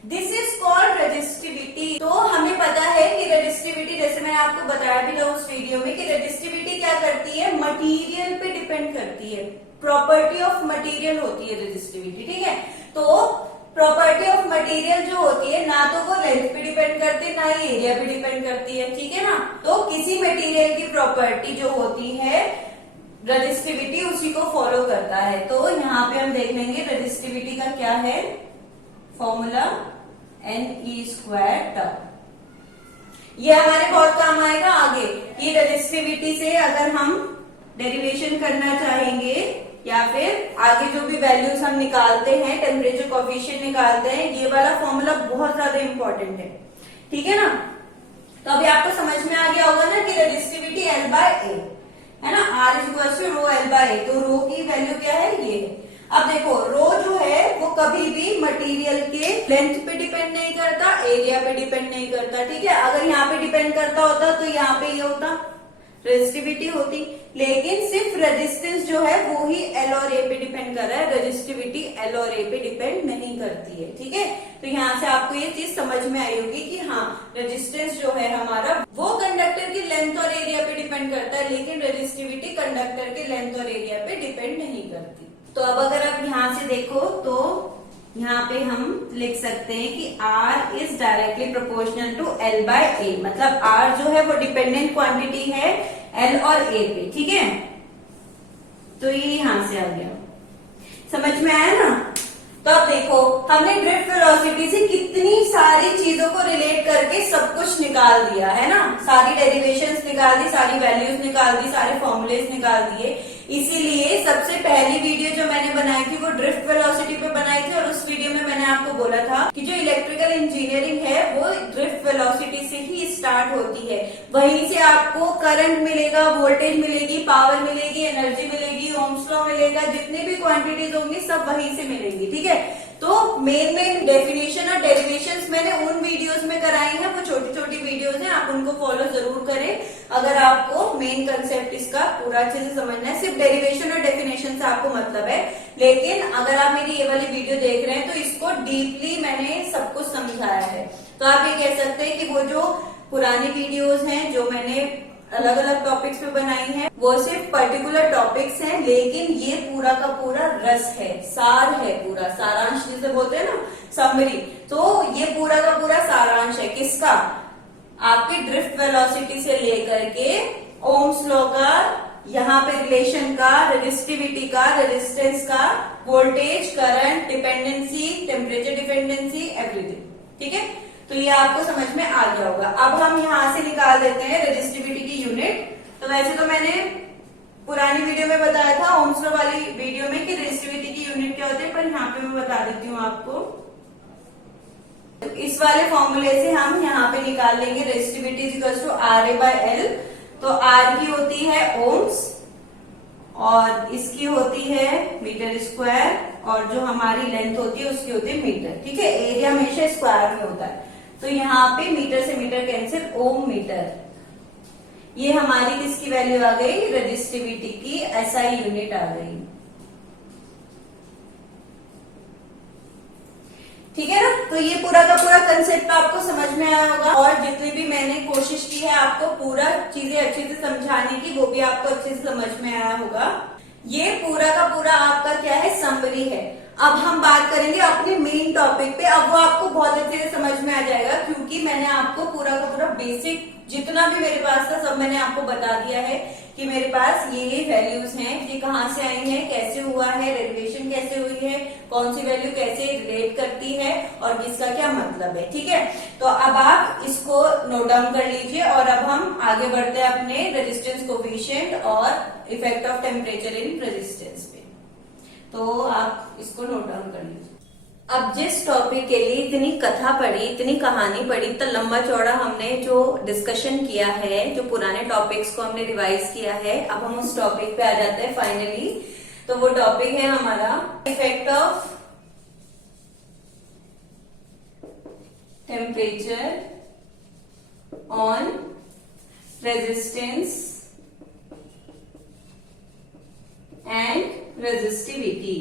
This is called resistivity. तो हमें पता है कि रेजिस्टिविटी, जैसे मैंने आपको बताया भी था उस वीडियो में, कि रेजिस्टिविटी क्या करती है, मटेरियल पे डिपेंड करती है, प्रॉपर्टी ऑफ मटेरियल होती है रेजिस्टिविटी। ठीक है, तो प्रॉपर्टी ऑफ मटेरियल जो होती है, ना तो वो लेंथ पे डिपेंड करती है, ना ही एरिया पे डिपेंड करती है। ठीक है ना। तो किसी मटेरियल की प्रॉपर्टी जो होती है, रेजिस्टिविटी उसी को फॉलो करता है। तो यहाँ पे हम देख लेंगे रेजिस्टिविटी का क्या है फॉर्मूला, Ne²। ये हमारे बहुत काम आएगा आगे, कि रेजिस्टिविटी से अगर हम डेरिवेशन करना चाहेंगे या फिर आगे जो भी वैल्यूज हम निकालते हैं, टेम्परेचर कोफिशिएंट निकालते हैं, ये वाला फॉर्मूला बहुत ज्यादा इंपॉर्टेंट है। ठीक है ना। तो अभी आपको समझ में आ गया होगा ना कि रेजिस्टिविटी L/A है ना, R is equal to rho L/A। तो रो की वैल्यू क्या है, ये है। अब देखो रो जो है वो कभी भी मटेरियल के लेंथ पे डिपेंड नहीं करता, एरिया पे डिपेंड नहीं करता। ठीक है, अगर यहाँ पे डिपेंड करता होता तो यहाँ पे ये होता रेजिस्टिविटी होती, लेकिन सिर्फ रेजिस्टेंस जो है वो ही L और A पे डिपेंड कर रहा है, रेजिस्टिविटी L और A पे डिपेंड नहीं करती है। ठीक है, तो यहाँ से आपको ये चीज समझ में आई होगी कि हाँ, रेजिस्टेंस जो है हमारा वो कंडक्टर की लेंथ और एरिया पे डिपेंड करता है, लेकिन रेजिस्टिविटी कंडक्टर के लेंथ और एरिया पे डिपेंड नहीं करती। तो अब अगर आप यहाँ से देखो तो यहाँ पे हम लिख सकते हैं कि R is directly proportional to L/A, मतलब R जो है वो डिपेंडेंट क्वांटिटी है L और A पे। ठीक है, तो ये यहां से आ गया, समझ में आया ना। तो अब देखो हमने ड्रिफ्ट वेलोसिटी से कितनी सारी चीजों को रिलेट करके सब कुछ निकाल दिया है ना, सारी डेरिवेशंस निकाल दी, सारी वैल्यूज निकाल दी, सारे फॉर्मूलेस निकाल दिए। इसीलिए सबसे पहली वीडियो जो मैंने बनाई थी वो ड्रिफ्ट वेलोसिटी पे बनाई थी, और उस वीडियो में मैंने आपको बोला था कि जो इलेक्ट्रिकल इंजीनियरिंग है वो ड्रिफ्ट वेलोसिटी से ही स्टार्ट होती है। वहीं से आपको करंट मिलेगा, वोल्टेज मिलेगी, पावर मिलेगी, एनर्जी मिलेगी, ओम्स लॉ मिलेगा, जितनी भी क्वांटिटीज होंगी सब वहीं से मिलेंगी। ठीक है, तो मेन डेफिनेशन और डेरिवेशंस मैंने उन वीडियोस में कराई है, वो छोटी छोटी वीडियोस हैं, आप उनको फॉलो जरूर करें अगर आपको मेन कंसेप्ट इसका पूरा अच्छे से समझना है। सिर्फ डेरिवेशन और डेफिनेशन से आपको मतलब है, लेकिन अगर आप मेरी ये वाली वीडियो देख रहे हैं तो इसको डीपली मैंने सब कुछ समझाया है। तो आप ये कह सकते हैं कि वो जो पुरानी वीडियोज हैं जो मैंने अलग अलग टॉपिक्स पे बनाई है वो सिर्फ पर्टिकुलर टॉपिक्स हैं, लेकिन ये पूरा का पूरा रस है, सार है, पूरा सारांश जिसे बोलते हैं ना, समरी। तो ये पूरा का पूरा सारांश है किसका, आपकी ड्रिफ्ट वेलोसिटी से लेकर के ओम्स लॉ का, यहाँ पे रिलेशन का, रेजिस्टिविटी का, रेजिस्टेंस का, voltage, current, dependency, temperature dependency, everything. ठीक है, तो ये आपको समझ में आ गया होगा। अब हम यहाँ से निकाल देते हैं रेजिस्टिविटी की यूनिट। तो वैसे तो मैंने पुरानी वीडियो में बताया था, ओम्स लॉ वाली वीडियो में, कि रेजिस्टिविटी की यूनिट क्या होती है, पर यहाँ पे मैं बता देती हूँ आपको। तो इस वाले फॉर्मूले से हम यहाँ पे निकाल लेंगे resistivity is equal to RA/L। तो R की होती है ओम्स और इसकी होती है मीटर स्क्वायर, और जो हमारी लेंथ होती है उसकी होती है मीटर। ठीक है, एरिया हमेशा स्क्वायर में होता है, तो यहाँ पे मीटर से मीटर कैंसिल, ओम मीटर। ये हमारी किसकी वैल्यू आ गई, रेजिस्टिविटी की SI यूनिट आ गई। ठीक है ना। तो ये पूरा का पूरा कंसेप्ट आपको समझ में आया होगा, और जितनी भी मैंने कोशिश की है आपको पूरा चीजें अच्छे से समझाने की, वो भी आपको अच्छे से समझ में आया होगा। ये पूरा का पूरा आपका क्या है, समरी है। अब हम बात करेंगे अपने मेन टॉपिक पे। अब वो आपको बहुत अच्छे से समझ में आ जाएगा, क्योंकि मैंने आपको पूरा का पूरा बेसिक जितना भी मेरे पास था सब मैंने आपको बता दिया है कि मेरे पास ये वैल्यूज हैं, ये कहाँ से आई हैं, कैसे हुआ है, डेरिवेशन कैसे हुई है, कौन सी वैल्यू कैसे रिलेट करती है और किसका क्या मतलब है। ठीक है, तो अब आप इसको नोट डाउन कर लीजिए और अब हम आगे बढ़ते हैं अपने रेजिस्टेंस कोफिशिएंट और effect of temperature in resistance पे। तो आप इसको नोट डाउन कर लीजिए। अब जिस टॉपिक के लिए इतनी कथा पढ़ी, इतनी कहानी पढ़ी, इतना लंबा चौड़ा हमने जो डिस्कशन किया है, जो पुराने टॉपिक्स को हमने रिवाइज किया है, अब हम उस टॉपिक पे आ जाते हैं फाइनली। तो वो टॉपिक है हमारा effect of temperature on resistance and resistivity.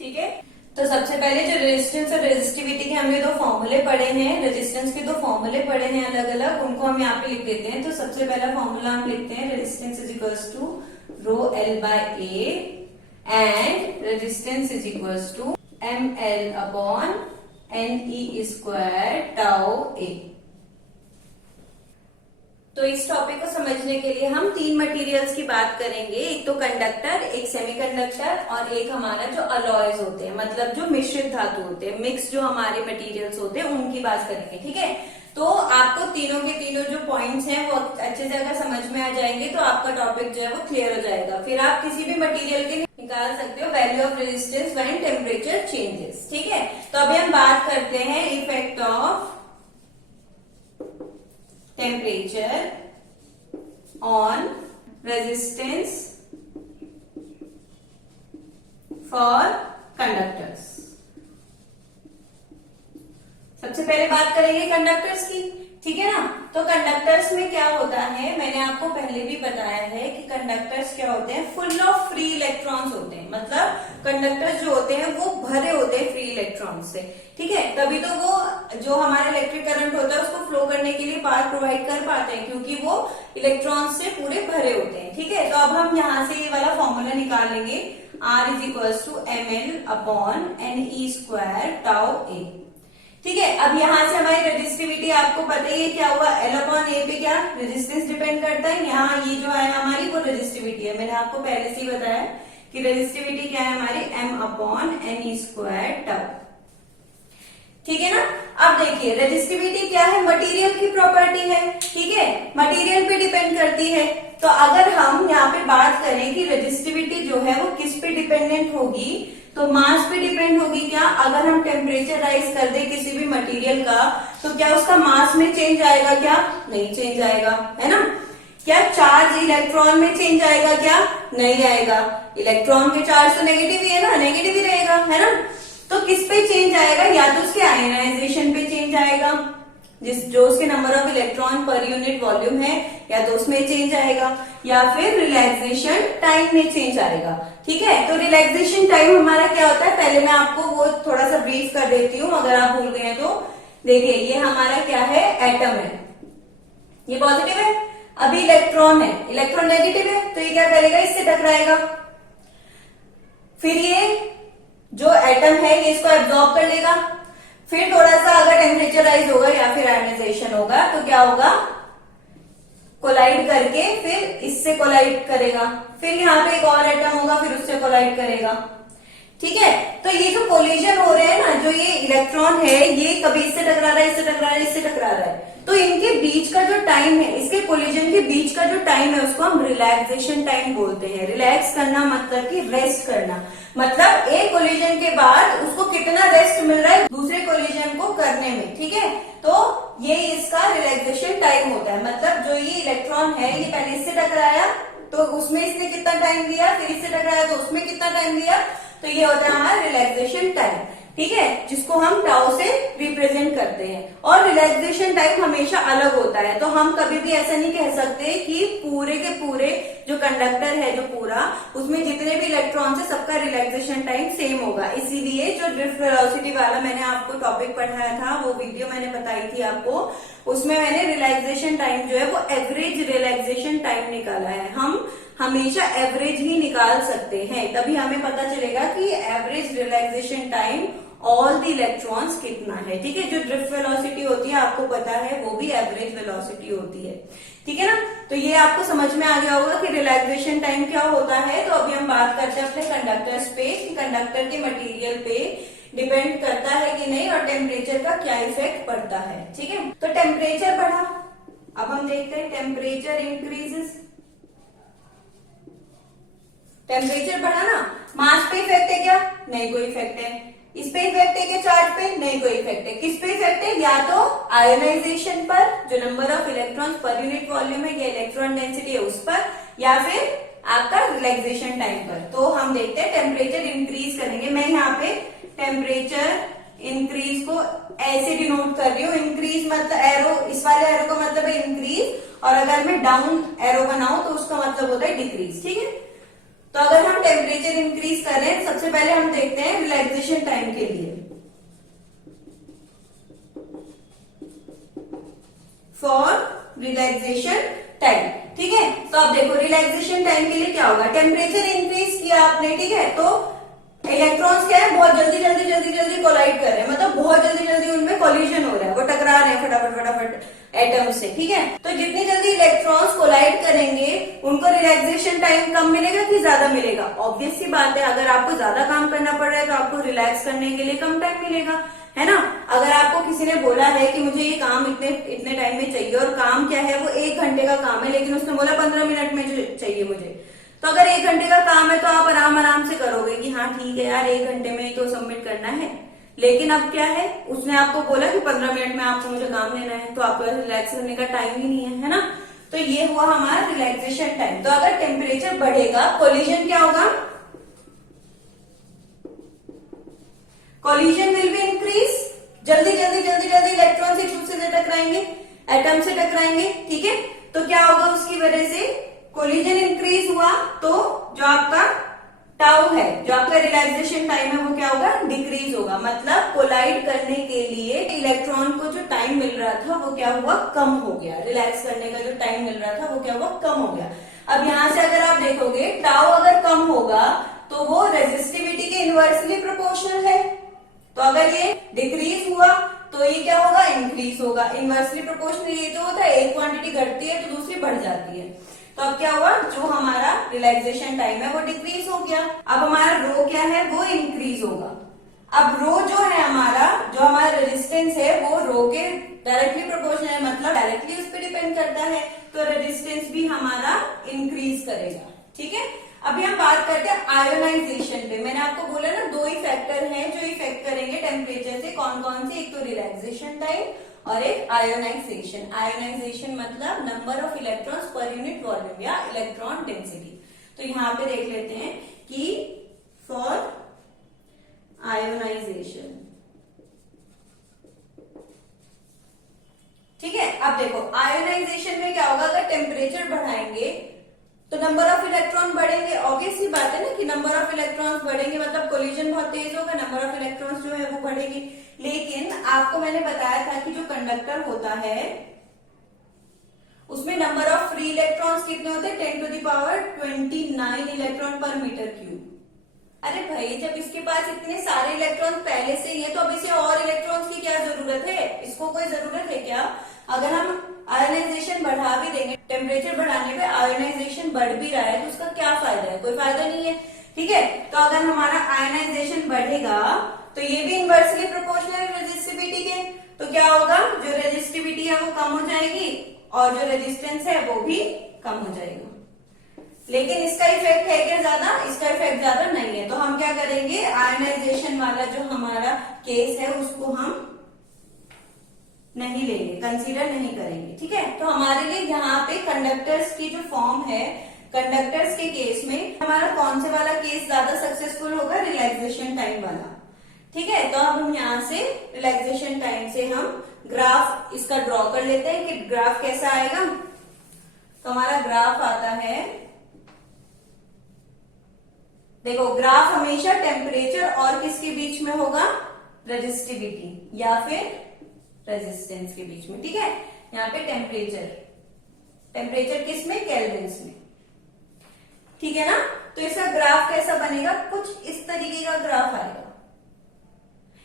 ठीक है, तो सबसे पहले जो रेजिस्टेंस और रेजिस्टिविटी के हमने दो फॉर्मूले पढ़े हैं, रेजिस्टेंस के दो फॉर्मूले पढ़े हैं अलग अलग, उनको हम यहाँ पे लिख देते हैं। तो सबसे पहला फॉर्मूला हम लिखते हैं, resistance is equals to rho L by A and resistance is equals to M L upon N E square tau A. तो इस टॉपिक को समझने के लिए हम तीन मटेरियल्स की बात करेंगे, एक तो कंडक्टर, एक सेमीकंडक्टर और एक हमारा जो अलॉयज होते हैं, मतलब जो मिश्रित धातु होते हैं, मिक्स जो हमारे मटेरियल्स होते हैं उनकी बात करेंगे। ठीक है, तो आपको तीनों के तीनों जो पॉइंट्स हैं वो अच्छे से अगर समझ में आ जाएंगे तो आपका टॉपिक जो है वो क्लियर हो जाएगा। फिर आप किसी भी मटेरियल के निकाल सकते हो value of resistance when temperature changes. ठीक है, तो अभी हम बात करते हैं effect of temperature on resistance for conductors। सबसे पहले बात करेंगे कंडक्टर्स की। ठीक है ना, तो कंडक्टर्स में क्या होता है, मैंने आपको पहले भी बताया है कि कंडक्टर्स क्या होते हैं, फुल ऑफ फ्री इलेक्ट्रॉन्स होते हैं। मतलब कंडक्टर्स जो होते हैं वो भरे होते हैं फ्री इलेक्ट्रॉन्स से। ठीक है, तभी तो वो जो हमारा इलेक्ट्रिक करंट होता है उसको फ्लो करने के लिए पाथ प्रोवाइड कर पाते हैं, क्योंकि वो इलेक्ट्रॉन्स से पूरे भरे होते हैं। ठीक है, तो अब हम यहाँ से ये वाला फॉर्मूला निकाल लेंगे, R is equals to M L upon N E square tau A. ठीक है, अब यहाँ से हमारी रेजिस्टिविटी आपको पता ही है क्या हुआ, एल अपॉन ए पे क्या रेजिस्टेंस डिपेंड करता है, यहाँ ये जो है हमारी वो रेजिस्टिविटी है। मैंने आपको पहले से ही बताया कि रेजिस्टिविटी क्या है हमारी, m upon N E square tau. ठीक है ना, अब देखिए रेजिस्टिविटी क्या है, मटेरियल की प्रॉपर्टी है। ठीक है, मटेरियल पे डिपेंड करती है। तो अगर हम यहाँ पे बात करें कि रेजिस्टिविटी जो है वो किस पे डिपेंडेंट होगी, तो मास पे डिपेंड होगी। क्या, अगर हम टेम्परेचर राइज कर दे किसी भी मटेरियल का तो क्या उसका मास में चेंज आएगा, क्या नहीं चेंज आएगा, है ना। क्या चार्ज इलेक्ट्रॉन में चेंज आएगा, क्या नहीं आएगा। इलेक्ट्रॉन के चार्ज तो नेगेटिव ही है ना, नेगेटिव ही रहेगा, है ना। तो किस पे चेंज आएगा, या तो उसके आयनाइजेशन पे चेंज आएगा, जो उसके number of electron per unit volume है, या तो उसमें चेंज आएगा, या फिर रिलैक्सेशन टाइम में चेंज आएगा। ठीक है, तो रिलैक्सेशन टाइम हमारा क्या होता है, पहले मैं आपको वो थोड़ा सा ब्रीफ कर देती हूँ अगर आप भूल गए तो। देखिए ये हमारा क्या है, एटम है, ये पॉजिटिव है, अभी इलेक्ट्रॉन है, इलेक्ट्रॉन नेगेटिव है, तो ये क्या करेगा, इससे टकराएगा। फिर ये जो एटम है ये इसको एब्जॉर्ब कर लेगा। फिर थोड़ा सा अगर टेम्परेचर राइज होगा या फिर आयनाइजेशन होगा तो क्या होगा, कोलाइड करके फिर इससे कोलाइड करेगा। फिर यहाँ पे एक और एटम होगा, फिर उससे कोलाइड करेगा। ठीक है, तो ये जो कोलिजन हो रहे हैं ना, जो ये इलेक्ट्रॉन है ये कभी इससे टकरा रहा है, इससे टकरा रहा है, इससे टकरा रहा है, तो इनके बीच का जो टाइम है, इसके कोलिजन के बीच का जो टाइम है उसको हम रिलैक्सेशन टाइम बोलते हैं। रिलैक्स करना मतलब कि रेस्ट करना, मतलब एक कोलिजन के बाद उसको कितना रेस्ट मिल रहा है दूसरे कोलिजन को करने में। ठीक है, तो ये इसका रिलैक्सेशन टाइम होता है। मतलब जो ये इलेक्ट्रॉन है ये पहले इससे टकराया तो उसमें इसने कितना टाइम लिया, फिर इससे टकराया तो उसमें कितना टाइम लिया, तो ये होता है हमारा रिलैक्सेशन टाइम। ठीक है, जिसको हम टाउ से रिप्रेजेंट करते हैं। और रिलैक्सेशन टाइम हमेशा अलग होता है, तो हम कभी भी ऐसा नहीं कह सकते कि पूरे के पूरे जो कंडक्टर है जो पूरा उसमें जितने भी इलेक्ट्रॉन्स है सबका रिलैक्सेशन टाइम सेम होगा। इसीलिए जो ड्रिफ्ट वेलोसिटी वाला मैंने आपको टॉपिक पढ़ाया था, वो वीडियो मैंने बताई थी आपको, उसमें मैंने रिलैक्सेशन टाइम जो है वो एवरेज रिलैक्सेशन टाइम निकाला है। हम हमेशा एवरेज ही निकाल सकते हैं, तभी हमें पता चलेगा कि average relaxation time all the electrons कितना है। ठीक है, जो ड्रिफ्ट वेलोसिटी होती है आपको पता है वो भी एवरेज वेलोसिटी होती है। ठीक है ना, तो ये आपको समझ में आ गया होगा कि रिलैक्सेशन टाइम क्या होता है। तो अभी हम बात करते हैं अपने कंडक्टर्स पे कि कंडक्टर के मटेरियल पे डिपेंड करता है कि नहीं और टेम्परेचर का क्या इफेक्ट पड़ता है। ठीक है, तो टेम्परेचर बढ़ा, अब हम देखते हैं टेम्परेचर इंक्रीजेस। टेम्परेचर बढ़ा ना, मास पे इफेक्ट है क्या? नहीं कोई इफेक्ट है। इस पे इफेक्ट है क्या? चार्ज पे? नहीं कोई इफेक्ट है। किस पे इफेक्ट है? या तो आयोनाइजेशन पर, जो number of electrons per unit volume है या इलेक्ट्रॉन डेंसिटी है उस पर, या फिर आपका रिलैक्सेशन टाइम पर। तो हम देखते हैं टेम्परेचर इंक्रीज करेंगे। मैं यहाँ पे टेम्परेचर इंक्रीज को ऐसे डिनोट कर रही हूँ। इंक्रीज मतलब एरो, इस वाले एरो का मतलब है इंक्रीज, और अगर मैं डाउन एरो बनाऊं तो उसका मतलब होता है डिक्रीज। ठीक है, तो अगर हम टेम्परेचर इंक्रीज कर रहे हैं, सबसे पहले हम देखते हैं रिलैक्सेशन टाइम के लिए। फॉर रिलैक्सेशन टाइम, ठीक है, तो अब देखो रिलैक्सेशन टाइम के लिए क्या होगा। टेम्परेचर इंक्रीज किया आपने, ठीक है, तो इलेक्ट्रॉन्स क्या है, बहुत जल्दी जल्दी जल्दी जल्दी कोलाइड कर रहे हैं, मतलब बहुत जल्दी जल्दी उनमें कोलिजन हो रहा है, वो टकरा रहे हैं फटाफट फटाफट एटम से। ठीक है, तो जितनी जल्दी इलेक्ट्रॉन्स कोलाइड करेंगे उनको रिलैक्सेशन टाइम कम मिलेगा कि ज्यादा मिलेगा? ऑब्वियस सी बात है, अगर आपको ज्यादा काम करना पड़ रहा है तो आपको रिलैक्स करने के लिए कम टाइम मिलेगा, है ना। अगर आपको किसी ने बोला है कि मुझे ये काम इतने इतने टाइम में चाहिए, और काम क्या है, वो 1 घंटे का काम है, लेकिन उसने बोला 15 मिनट में चाहिए मुझे, तो अगर 1 घंटे का काम है तो आप आराम आराम से करोगे कि हाँ ठीक है यार 1 घंटे में ही तो सबमिट करना है। लेकिन अब क्या है, उसने आपको बोला कि 15 मिनट में आपको मुझे काम लेना है, तो आपको रिलैक्स करने का टाइम ही नहीं है ना। तो ये हुआ हमारा रिलैक्सेशन टाइम। तो अगर टेम्परेचर बढ़ेगा, कोलिजन क्या होगा? Collision will be increase. जल्दी जल्दी जल्दी जल्दी इलेक्ट्रॉन एक दूसरे से टकराएंगे, एटम से टकराएंगे। ठीक है, तो क्या होगा उसकी वजह से? कोलिजन इंक्रीज हुआ तो जो आपका टाउ है, जो आपका रिलैक्सेशन टाइम है, वो क्या होगा? डिक्रीज होगा। मतलब कोलाइड करने के लिए इलेक्ट्रॉन को जो टाइम मिल रहा था वो क्या हुआ? कम हो गया। रिलैक्स करने का जो टाइम मिल रहा था वो क्या हुआ? कम हो गया। अब यहां से अगर आप देखोगे, टाउ अगर कम होगा तो वो रेजिस्टिविटी के इनवर्सली प्रोपोर्शनल है। तो अगर ये डिक्रीज हुआ तो ये क्या होगा? इंक्रीज होगा। इनवर्सली प्रोपोर्शनल ये जो होता है, एक क्वांटिटी घटती है तो दूसरी बढ़ जाती है। तो अब क्या हुआ? जो हमारा रिलैक्सेशन टाइम है वो डिक्रीज हो गया। अब हमारा रो क्या है? वो इंक्रीज होगा। अब रो जो है हमारा, जो हमारा रेजिस्टेंस है वो रो के डायरेक्टली प्रोपोर्शनल है, मतलब डायरेक्टली उस पर डिपेंड करता है, तो रेजिस्टेंस भी हमारा इंक्रीज करेगा। ठीक है, अभी हम बात करते हैं आयोनाइजेशन पे। मैंने आपको बोला ना 2 ही फैक्टर हैं जो इफेक्ट करेंगे टेम्परेचर से। कौन कौन से? एक तो रिलैक्सेशन टाइम और एक आयोनाइजेशन। आयोनाइजेशन मतलब number of electrons per unit volume या इलेक्ट्रॉन डेंसिटी। तो यहाँ पे देख लेते हैं कि फॉर आयोनाइजेशन, ठीक है। अब देखो आयोनाइजेशन में क्या होगा, अगर टेम्परेचर बढ़ाएंगे तो नंबर ऑफ इलेक्ट्रॉन बढ़ेंगे। ऑब्वियस सी बात है ना कि नंबर ऑफ इलेक्ट्रॉन्स बढ़ेंगे मतलब कोलिजन बहुत तेज होगा, नंबर ऑफ इलेक्ट्रॉन्स जो है वो बढ़ेगी। लेकिन आपको मैंने बताया था कि जो कंडक्टर होता है उसमें नंबर ऑफ फ्री इलेक्ट्रॉन्स कितने होते हैं? 10⁻29 इलेक्ट्रॉन पर मीटर क्यूब। अरे भाई, जब इसके पास इतने सारे इलेक्ट्रॉन पहले से ही है तो अब इसे और इलेक्ट्रॉन्स की क्या जरूरत है? इसको कोई जरूरत है क्या? अगर हम आयोनाइजेशन बढ़ा भी देंगे, टेम्परेचर बढ़ाने पे आयोनाइजेशन बढ़ भी रहा है तो उसका क्या फायदा है? कोई फायदा नहीं है। ठीक है, तो अगर हमारा आयोनाइजेशन बढ़ेगा तो ये भी इनवर्सली प्रोपोर्शनल है रेजिस्टिविटी के, तो क्या होगा? जो रेजिस्टिविटी है वो कम हो जाएगी और जो रेजिस्टेंस है वो भी कम हो जाएगा। लेकिन इसका इफेक्ट है क्या ज्यादा? इसका इफेक्ट ज्यादा नहीं है। तो हम क्या करेंगे, आयोनाइजेशन वाला जो हमारा केस है उसको हम नहीं लेंगे, कंसीडर नहीं करेंगे। ठीक है, तो हमारे लिए यहाँ पे कंडक्टर्स की जो फॉर्म है, कंडक्टर्स के केस में हमारा कौन से वाला केस ज्यादा सक्सेसफुल होगा? रिलैक्सेशन टाइम वाला। ठीक है, तो अब हम यहाँ से रिलैक्सेशन टाइम से हम ग्राफ इसका ड्रॉ कर लेते हैं कि ग्राफ कैसा आएगा। तो हमारा ग्राफ आता है, देखो ग्राफ हमेशा टेम्परेचर और किसके बीच में होगा? रेजिस्टिविटी या फिर रेजिस्टेंस के बीच में। ठीक है, यहाँ पे टेम्परेचर, टेम्परेचर किस में? केल्विन्स में। ठीक है ना। तो इसका ग्राफ कैसा बनेगा, कुछ इस तरीके का ग्राफ आएगा।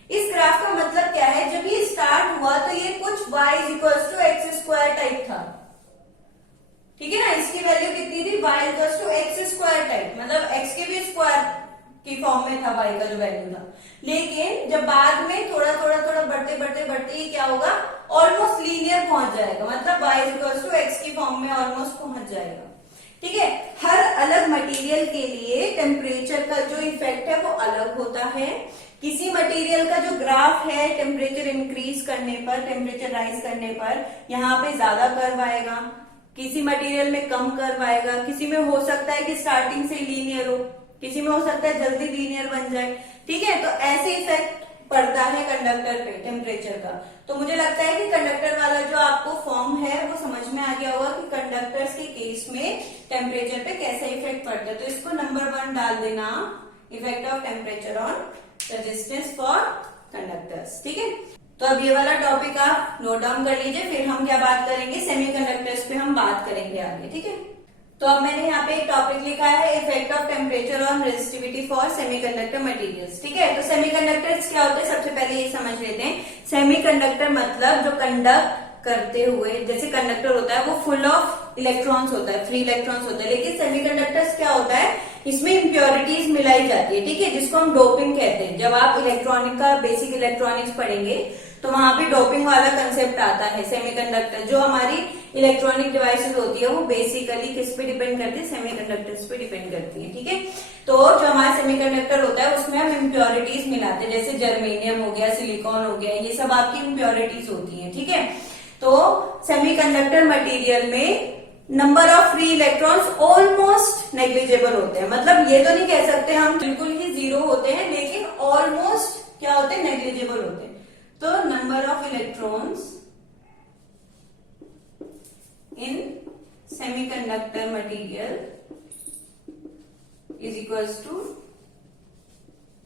इस ग्राफ का मतलब क्या है, जब ये स्टार्ट हुआ तो ये कुछ y equals to x square type था, ठीक है ना। इसकी वैल्यू कितनी थी, y equals to x square type, मतलब x के भी स्क्वायर की फॉर्म में था y का जो वैल्यू था। लेकिन जब बाद में थोड़ा थोड़ा थोड़ा बढ़ते बढ़ते बढ़ते ये क्या होगा, ऑलमोस्ट लीनियर पहुंच जाएगा, मतलब y इक्वल्स टू एक्स की फॉर्म में ऑलमोस्ट पहुंच जाएगा, ठीक है। हर अलग मटेरियल के लिए टेम्परेचर का जो इफेक्ट है वो अलग होता है। किसी मटेरियल का जो ग्राफ है टेम्परेचर इंक्रीज करने पर, टेम्परेचर राइज करने पर यहाँ पे ज्यादा कर्व आएगा, किसी मटेरियल में कम कर्व आएगा, किसी में हो सकता है कि स्टार्टिंग से लीनियर हो, किसी में हो सकता है जल्दी लीनियर बन जाए, ठीक है। तो ऐसे इफेक्ट पड़ता है कंडक्टर पे टेम्परेचर का। तो मुझे लगता है कि कंडक्टर वाला जो आपको फॉर्म है वो समझ में आ गया होगा कि कंडक्टर्स के केस में टेम्परेचर पे कैसा इफेक्ट पड़ता है। तो इसको नंबर 1 डाल देना, effect of temperature on resistance for conductors, ठीक है। तो अब ये वाला टॉपिक आप नोट डाउन कर लीजिए, फिर हम क्या बात करेंगे, सेमीकंडक्टर्स पे हम बात करेंगे आगे, ठीक है। तो अब मैंने यहाँ पे एक टॉपिक लिखा है, effect of temperature on resistivity for semiconductor materials, ठीक है। तो सेमीकंडक्टर्स क्या होते हैं, सबसे पहले ये समझ लेते हैं। सेमीकंडक्टर मतलब जो कंडक्ट करते हुए, जैसे कंडक्टर होता है वो फुल ऑफ इलेक्ट्रॉन्स होता है, फ्री इलेक्ट्रॉन्स होता है, लेकिन सेमीकंडक्टर्स क्या होता है, इसमें इंप्योरिटीज मिलाई जाती है, ठीक है, जिसको हम डोपिंग कहते हैं। जब आप इलेक्ट्रॉनिक का बेसिक इलेक्ट्रॉनिक्स पढ़ेंगे तो वहां पे डोपिंग वाला कंसेप्ट आता है। सेमीकंडक्टर जो हमारी इलेक्ट्रॉनिक डिवाइसेस होती है वो बेसिकली किस पे डिपेंड करती है, सेमीकंडक्टर्स पे डिपेंड करती है, ठीक है। तो जो हमारा सेमीकंडक्टर होता है उसमें हम इम्प्योरिटीज मिलाते हैं, जैसे जर्मेनियम हो गया, सिलिकॉन हो गया, ये सब आपकी इम्प्योरिटीज होती है, ठीक है। तो सेमीकंडक्टर मटेरियल में number of free electrons almost negligible होते हैं, मतलब ये तो नहीं कह सकते हम बिल्कुल ही जीरो होते हैं, लेकिन ऑलमोस्ट क्या होते हैं, नेग्लिजिबल होते हैं। तो number of electrons in semiconductor material is equals to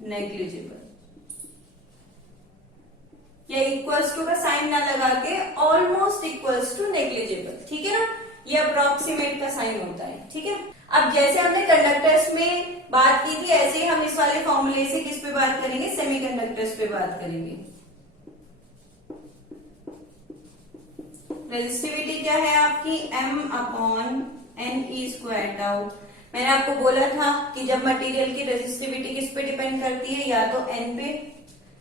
negligible, या इक्वल्स टू का साइन ना लगा के ऑलमोस्ट इक्वल्स टू नेग्लिजिबल, ठीक है ना, ये अप्रोक्सीमेट का साइन होता है, ठीक है। अब जैसे हमने कंडक्टर्स में बात की थी, ऐसे ही हम इस वाले फॉर्मूले से किस पे बात करेंगे, सेमीकंडक्टर्स पे बात करेंगे। रेजिस्टिविटी क्या है आपकी, m/n² टाउ। मैंने आपको बोला था कि जब मटेरियल की रेजिस्टिविटी किस पे डिपेंड करती है, या तो n पे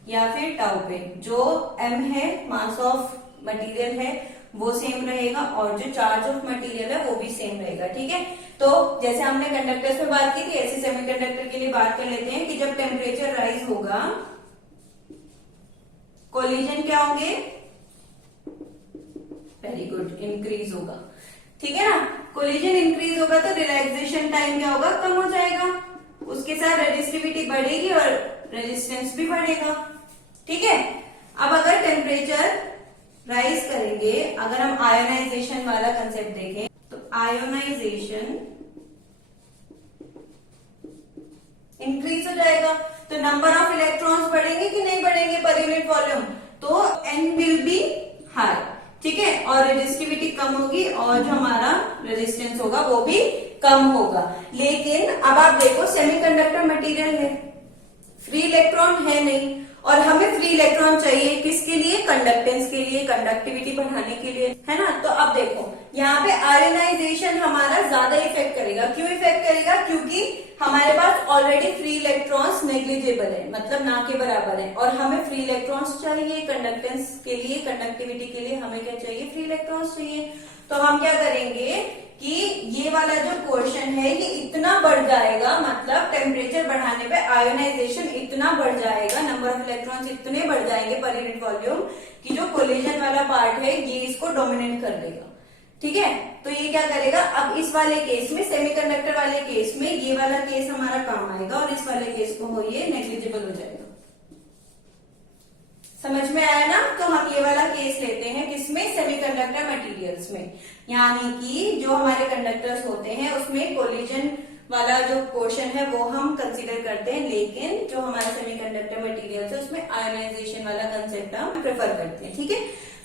या फिर टाउ पे। जो m है मास ऑफ मटेरियल है वो सेम रहेगा, और जो चार्ज ऑफ मटेरियल है वो भी सेम रहेगा, ठीक है। तो जैसे हमने कंडक्टर्स पे बात की थी, ऐसे सेमीकंडक्टर के लिए बात कर लेते हैं कि जब टेम्परेचर राइज होगा, कोलिजन क्या होंगे, वेरी गुड, इंक्रीज होगा, ठीक है ना। कोलिजन इंक्रीज होगा तो रिलैक्सेशन टाइम क्या होगा, कम हो जाएगा, उसके साथ रेजिस्टिविटी बढ़ेगी और रेजिस्टेंस भी बढ़ेगा, ठीक है। अब अगर टेम्परेचर राइज करेंगे, अगर हम आयोनाइजेशन वाला कंसेप्ट देखें, तो आयोनाइजेशन इंक्रीज हो जाएगा, तो नंबर ऑफ इलेक्ट्रॉन्स बढ़ेंगे कि नहीं बढ़ेंगे पर यूनिट वॉल्यूम, तो n विल बी हाई, ठीक है, और रेजिस्टिविटी कम होगी और जो हमारा रेजिस्टेंस होगा वो भी कम होगा। लेकिन अब आप देखो सेमीकंडक्टर मटेरियल है, फ्री इलेक्ट्रॉन है नहीं, और हमें फ्री इलेक्ट्रॉन चाहिए किसके लिए, कंडक्टेंस के लिए, कंडक्टिविटी बढ़ाने के लिए, है ना। तो अब देखो यहाँ पे आयोनाइजेशन हमारा ज्यादा इफेक्ट करेगा। क्यों इफेक्ट करेगा, क्योंकि हमारे पास ऑलरेडी फ्री इलेक्ट्रॉन्स नेग्लिजिबल है, मतलब ना के बराबर है, और हमें फ्री इलेक्ट्रॉन्स चाहिए कंडक्टेंस के लिए, कंडक्टिविटी के लिए हमें क्या चाहिए, फ्री इलेक्ट्रॉन्स चाहिए। तो हम क्या करेंगे कि ये वाला जो पोर्शन है ये इतना बढ़ जाएगा, मतलब टेम्परेचर बढ़ाने पे आयोनाइजेशन इतना बढ़ जाएगा, नंबर ऑफ इलेक्ट्रॉन्स इतने बढ़ जाएंगे पर यूनिट वॉल्यूम कि जो कोलिजन वाला पार्ट है ये इसको डोमिनेट कर देगा, ठीक है। तो ये क्या करेगा, अब इस वाले केस में, सेमीकंडक्टर वाले केस में ये वाला केस हमारा काम आएगा, और इस वाले केस को ये नेग्लिजिबल हो जाएगा। समझ में आया ना। तो हम ये वाला केस लेते हैं किसमें, सेमीकंडक्टर मटेरियल्स में, यानी कि जो हमारे कंडक्टर्स होते हैं उसमें कोलिजन वाला जो पोर्शन है वो हम कंसीडर करते हैं, लेकिन जो हमारे सेमीकंडक्टर मटेरियल्स है उसमें आयोनाइजेशन वाला कंसेप्ट हम प्रेफर करते हैं, ठीक है।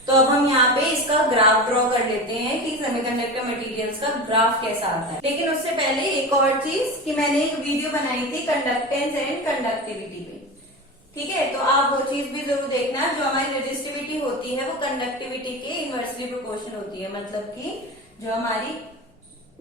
तो अब हम यहाँ पे इसका ग्राफ ड्रॉ कर लेते हैं कि सेमीकंडक्टर मटेरियल्स का ग्राफ कैसा आता है। लेकिन उससे पहले एक और चीज कि मैंने एक वीडियो बनाई थी कंडक्टेंस एंड कंडक्टिविटी पे, ठीक है, तो आप वो चीज भी जरूर देखना। जो हमारी रेजिस्टिविटी होती है वो कंडक्टिविटी के इनवर्सली प्रोपोर्शनल होती है, मतलब कि जो हमारी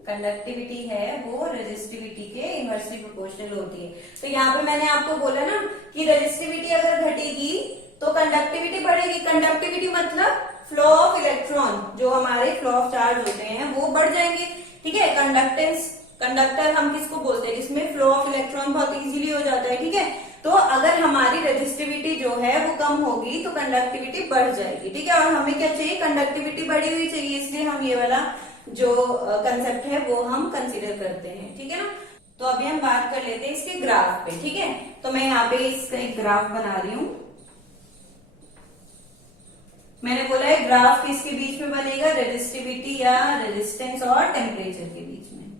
कंडक्टिविटी है वो रेजिस्टिविटी के इनवर्सली प्रोपोर्शनल होती है। तो यहाँ पे मैंने आपको बोला ना कि रेजिस्टिविटी अगर घटेगी तो कंडक्टिविटी बढ़ेगी। कंडक्टिविटी मतलब फ्लो ऑफ इलेक्ट्रॉन, जो हमारे फ्लो ऑफ चार्ज होते हैं वो बढ़ जाएंगे, ठीक है। कंडक्टेंस, कंडक्टर हम किसको बोलते हैं, जिसमें फ्लो ऑफ इलेक्ट्रॉन बहुत इजीली हो जाता है, ठीक है। तो अगर हमारी रेजिस्टिविटी जो है वो कम होगी तो कंडक्टिविटी बढ़ जाएगी, ठीक है। और हमें क्या चाहिए, कंडक्टिविटी बढ़ी हुई चाहिए, इसलिए हम ये वाला जो कंसेप्ट है वो हम कंसीडर करते हैं, ठीक है ना। तो अभी हम बात कर लेते हैं इसके ग्राफ पे, ठीक है। तो मैं यहाँ पे इसका एक ग्राफ बना रही हूं। मैंने बोला है ग्राफ किसके बीच में बनेगा, रेजिस्टिविटी या रेजिस्टेंस और टेम्परेचर के बीच में,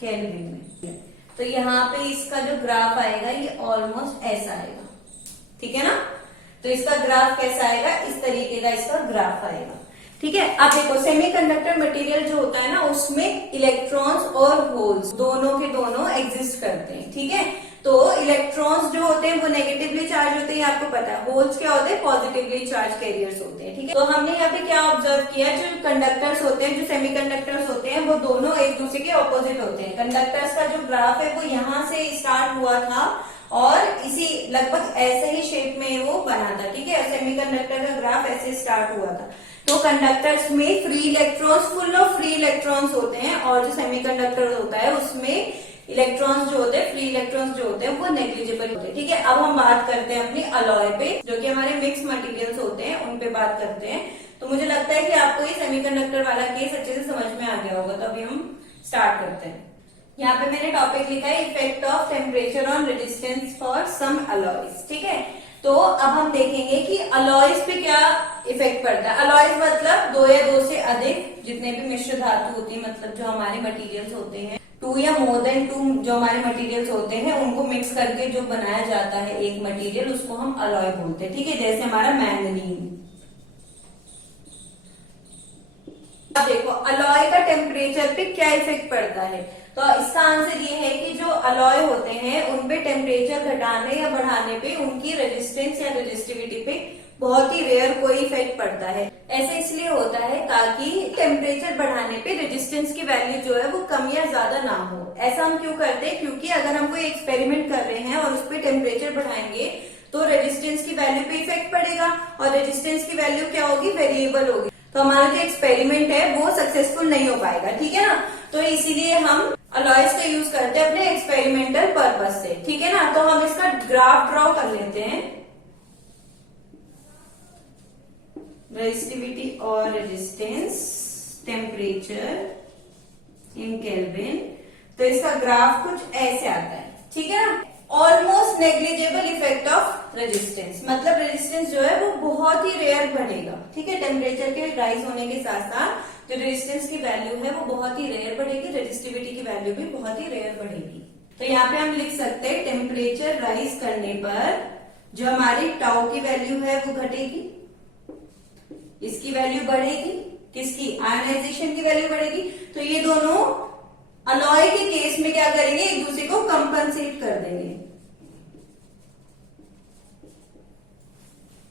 केल्विन में। तो यहाँ पे इसका जो ग्राफ आएगा ये ऑलमोस्ट ऐसा आएगा, ठीक है ना। तो इसका ग्राफ कैसा आएगा, इस तरीके का इसका ग्राफ आएगा, ठीक है। अब देखो सेमीकंडक्टर मटेरियल जो होता है ना उसमें इलेक्ट्रॉन्स और होल्स दोनों के दोनों एग्जिस्ट करते हैं, ठीक है। तो इलेक्ट्रॉन्स जो होते हैं वो नेगेटिवली चार्ज होते हैं, आपको पता है। होल्स क्या होते हैं, पॉजिटिवली चार्ज कैरियर्स होते हैं, ठीक है। तो हमने यहाँ पे क्या ऑब्जर्व किया, जो कंडक्टर्स होते हैं, जो सेमीकंडक्टर्स होते हैं वो दोनों एक दूसरे के ऑपोजिट होते हैं। कंडक्टर्स का जो ग्राफ है वो यहाँ से स्टार्ट हुआ था और इसी लगभग ऐसे ही शेप में वो बना था, ठीक है। सेमीकंडक्टर का ग्राफ ऐसे स्टार्ट हुआ था। तो कंडक्टर्स में free electrons, full of free electrons होते हैं, और जो सेमीकंडक्टर होता है उसमें इलेक्ट्रॉन्स जो होते हैं, फ्री इलेक्ट्रॉन्स जो होते हैं वो नेग्लिजिबल होते हैं, ठीक है। अब हम बात करते हैं अपनी अलॉय पे, जो कि हमारे मिक्स मटेरियल्स होते हैं उन पे बात करते हैं। तो मुझे लगता है कि आपको ये सेमीकंडक्टर वाला केस अच्छे से समझ में आ गया होगा। तो अभी हम स्टार्ट करते हैं। यहाँ पे मैंने टॉपिक लिखा है effect of temperature on resistance for some alloys, ठीक है। तो अब हम देखेंगे कि अलॉयज पे क्या इफेक्ट पड़ता है। अलॉयज मतलब दो या दो से अधिक जितने भी मिश्र धातु होती है, मतलब जो हमारे मटेरियल्स होते हैं, 2 या मोर देन 2 जो हमारे मटेरियल्स होते हैं उनको मिक्स करके जो बनाया जाता है एक मटेरियल, उसको हम अलॉय बोलते हैं, ठीक है। जैसे हमारा मैंगनीज। अब देखो अलॉय का टेम्परेचर पे क्या इफेक्ट पड़ता है। तो इसका आंसर ये है कि जो अलॉय होते हैं उनपे टेम्परेचर घटाने या बढ़ाने पे उनकी रेजिस्टेंस या रेजिस्टिविटी पे बहुत ही रेयर कोई इफेक्ट पड़ता है। ऐसे इसलिए होता है ताकि टेम्परेचर बढ़ाने पे रेजिस्टेंस की वैल्यू जो है वो कम या ज्यादा ना हो। ऐसा हम क्यों करते हैं, क्योंकि अगर हम कोई एक्सपेरिमेंट कर रहे हैं और उस पर टेम्परेचर बढ़ाएंगे तो रेजिस्टेंस की वैल्यू पे इफेक्ट पड़ेगा, और रेजिस्टेंस की वैल्यू क्या होगी, वेरिएबल होगी। तो हमारा जो एक्सपेरिमेंट है वो सक्सेसफुल नहीं हो पाएगा, ठीक है ना। तो इसीलिए हम अलॉयज का यूज करते हैं अपने एक्सपेरिमेंटल पर्पज से, ठीक है ना। तो हम इसका ग्राफ ड्रॉ कर लेते हैं, रेजिस्टिविटी और रेजिस्टेंस, टेम्परेचर इन केल्विन। तो इसका ग्राफ कुछ ऐसे आता है, ठीक है ना। Almost negligible effect of resistance, मतलब रेजिस्टेंस जो है वो बहुत ही रेयर बढ़ेगा, ठीक है। टेम्परेचर के राइज होने के साथ साथ जो रेजिस्टेंस की वैल्यू है वो बहुत ही रेयर बढ़ेगी, रेजिस्टिविटी की वैल्यू भी बहुत ही रेयर बढ़ेगी। तो यहाँ पे हम लिख सकते हैं टेम्परेचर राइज करने पर जो हमारी टाउ की वैल्यू है वो घटेगी, इसकी वैल्यू बढ़ेगी, किसकी, आयोनाइजेशन की वैल्यू बढ़ेगी। तो ये दोनों अलॉय के केस में क्या करेंगे, एक दूसरे को कंपनसेट कर देंगे,